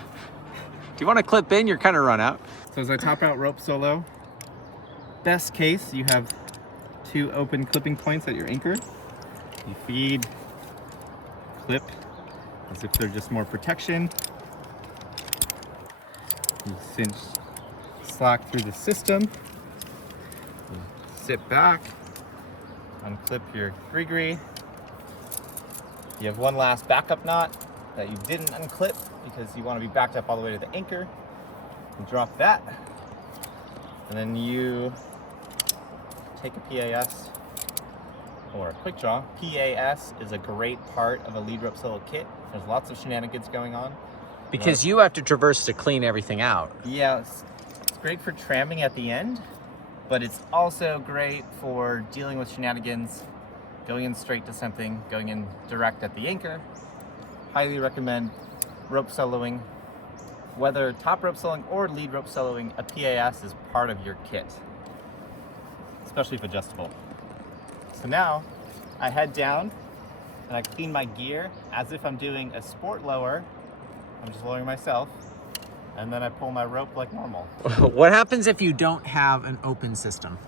you want to clip in? You're kind of run out. So as I top out rope solo, best case, you have 2 open clipping points at your anchor. You feed, clip, as if they're just more protection. You cinch slack through the system. You sit back, unclip your gree-gree. You have one last backup knot that you didn't unclip because you want to be backed up all the way to the anchor. You drop that, and then you take a PAS or a quick draw. PAS is a great part of a lead rope solo kit. There's lots of shenanigans going on. Because you have to traverse to clean everything out. Yeah, it's great for tramming at the end, but it's also great for dealing with shenanigans, going in straight to something, going in direct at the anchor. Highly recommend rope soloing. Whether top rope soloing or lead rope soloing, a PAS is part of your kit, especially if adjustable. So now I head down and I clean my gear as if I'm doing a sport lower. I'm just lowering myself, and then I pull my rope like normal. What happens if you don't have an open system?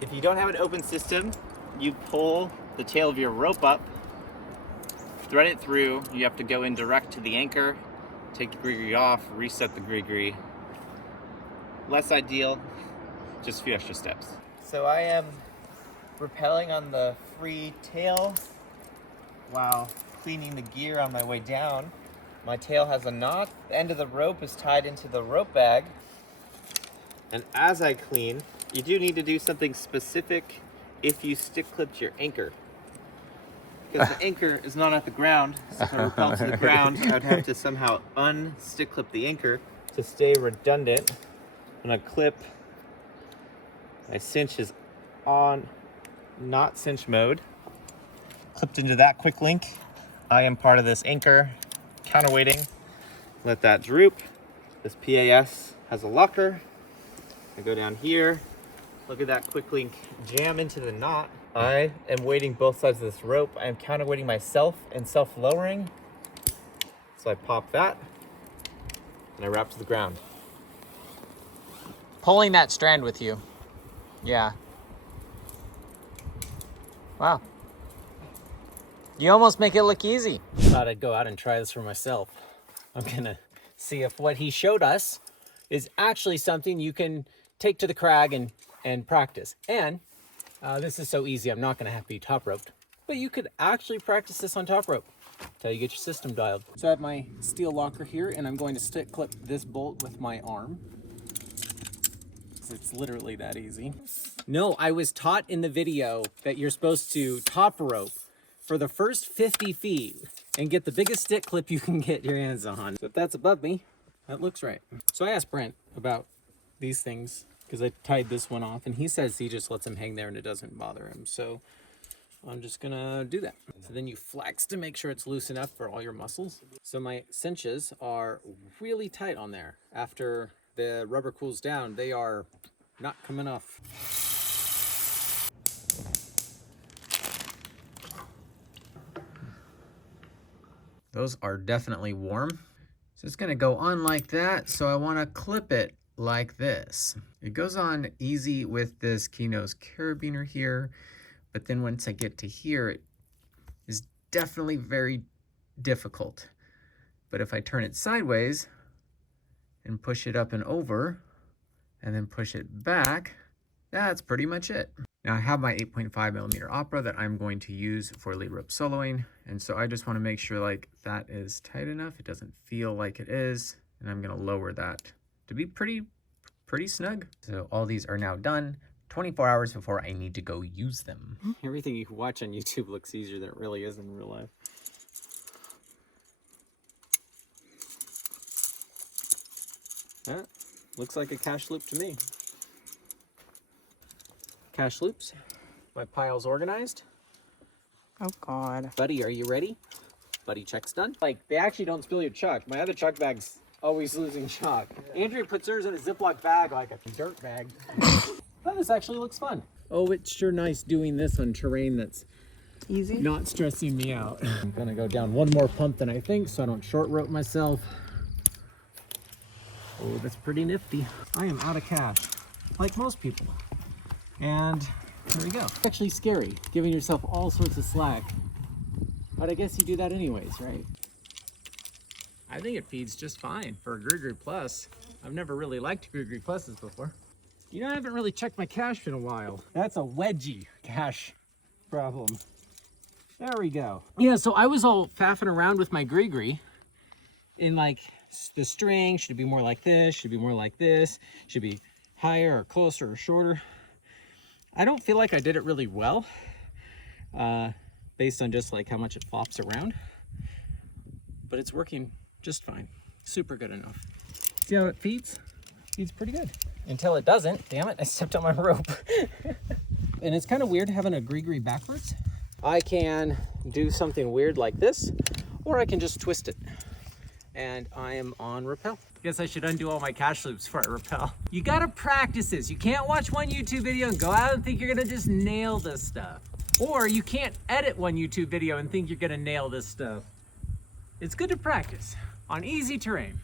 If you don't have an open system, you pull the tail of your rope up, thread it through. You have to go in direct to the anchor, take the gree-gree off, reset the gree-gree. Less ideal, just a few extra steps. So I am rappelling on the free tail while cleaning the gear on my way down. My tail has a knot. The end of the rope is tied into the rope bag. And as I clean, you do need to do something specific if you stick clipped your anchor. Because the anchor is not at the ground, so if I rappel to the ground, I would have to somehow unstick clip the anchor to stay redundant. When I clip, my cinch is on not cinch mode. Clipped into that quick link. I am part of this anchor, counterweighting. Let that droop. This PAS has a locker. I go down here. Look at that quick link jam into the knot. I am weighting both sides of this rope. I am counterweighting myself and self-lowering. So I pop that and I wrap to the ground. Pulling that strand with you. Yeah. Wow. You almost make it look easy. Thought I'd go out and try this for myself. I'm gonna see if what he showed us is actually something you can take to the crag and practice. And This is so easy, I'm not gonna have to be top roped. But you could actually practice this on top rope until you get your system dialed. So I have my steel locker here, and I'm going to stick clip this bolt with my arm. It's literally that easy. No, I was taught in the video that you're supposed to top rope for the first 50 feet and get the biggest stick clip you can get your hands on. So if that's above me, that looks right. So I asked Brent about these things because I tied this one off, and he says he just lets them hang there and it doesn't bother him. So I'm just gonna do that. So then you flex to make sure it's loose enough for all your muscles. So my cinches are really tight on there. After the rubber cools down, they are not coming off. Those are definitely warm. So it's gonna go on like that. So I wanna clip it like this. It goes on easy with this keynose carabiner here, but then once I get to here, it is definitely very difficult. But if I turn it sideways and push it up and over, and then push it back, that's pretty much it. Now I have my 8.5mm opera that I'm going to use for lead rope soloing. And so I just wanna make sure like that is tight enough. It doesn't feel like it is. And I'm gonna lower that to be pretty snug. So all these are now done. 24 hours before I need to go use them. Everything you watch on YouTube looks easier than it really is in real life. That looks like a cash loop to me. Cash loops. My pile's organized. Oh God. Buddy, are you ready? Buddy, check's done. Like, they actually don't spill your chuck. My other chuck bag's always losing chuck. Andrea puts hers in a Ziploc bag like a dirt bag. Oh, this actually looks fun. Oh, it's sure nice doing this on terrain that's Easy. not stressing me out. I'm gonna go down one more pump than I think so I don't short rope myself. Oh, that's pretty nifty. I am out of cash, like most people. And there we go. It's actually scary, giving yourself all sorts of slack. But I guess you do that anyways, right? I think it feeds just fine for a Grigri Plus. I've never really liked Grigri Pluses before. You know, I haven't really checked my cache in a while. That's a wedgie cache problem. There we go. Yeah, so I was all faffing around with my Grigri in like the string. Should it be more like this? Should it be more like this? Should it be higher or closer or shorter? I don't feel like I did it really well based on just like how much it flops around, but it's working just fine. Super good enough. See how it feeds? Feeds pretty good. Until it doesn't. Damn it, I stepped on my rope. And it's kind of weird having a Grigri backwards. I can do something weird like this, or I can just twist it. And I am on rappel. Guess I should undo all my cache loops before I rappel. You gotta practice this. You can't watch one YouTube video and go out and think you're gonna just nail this stuff. Or you can't edit one YouTube video and think you're gonna nail this stuff. It's good to practice on easy terrain.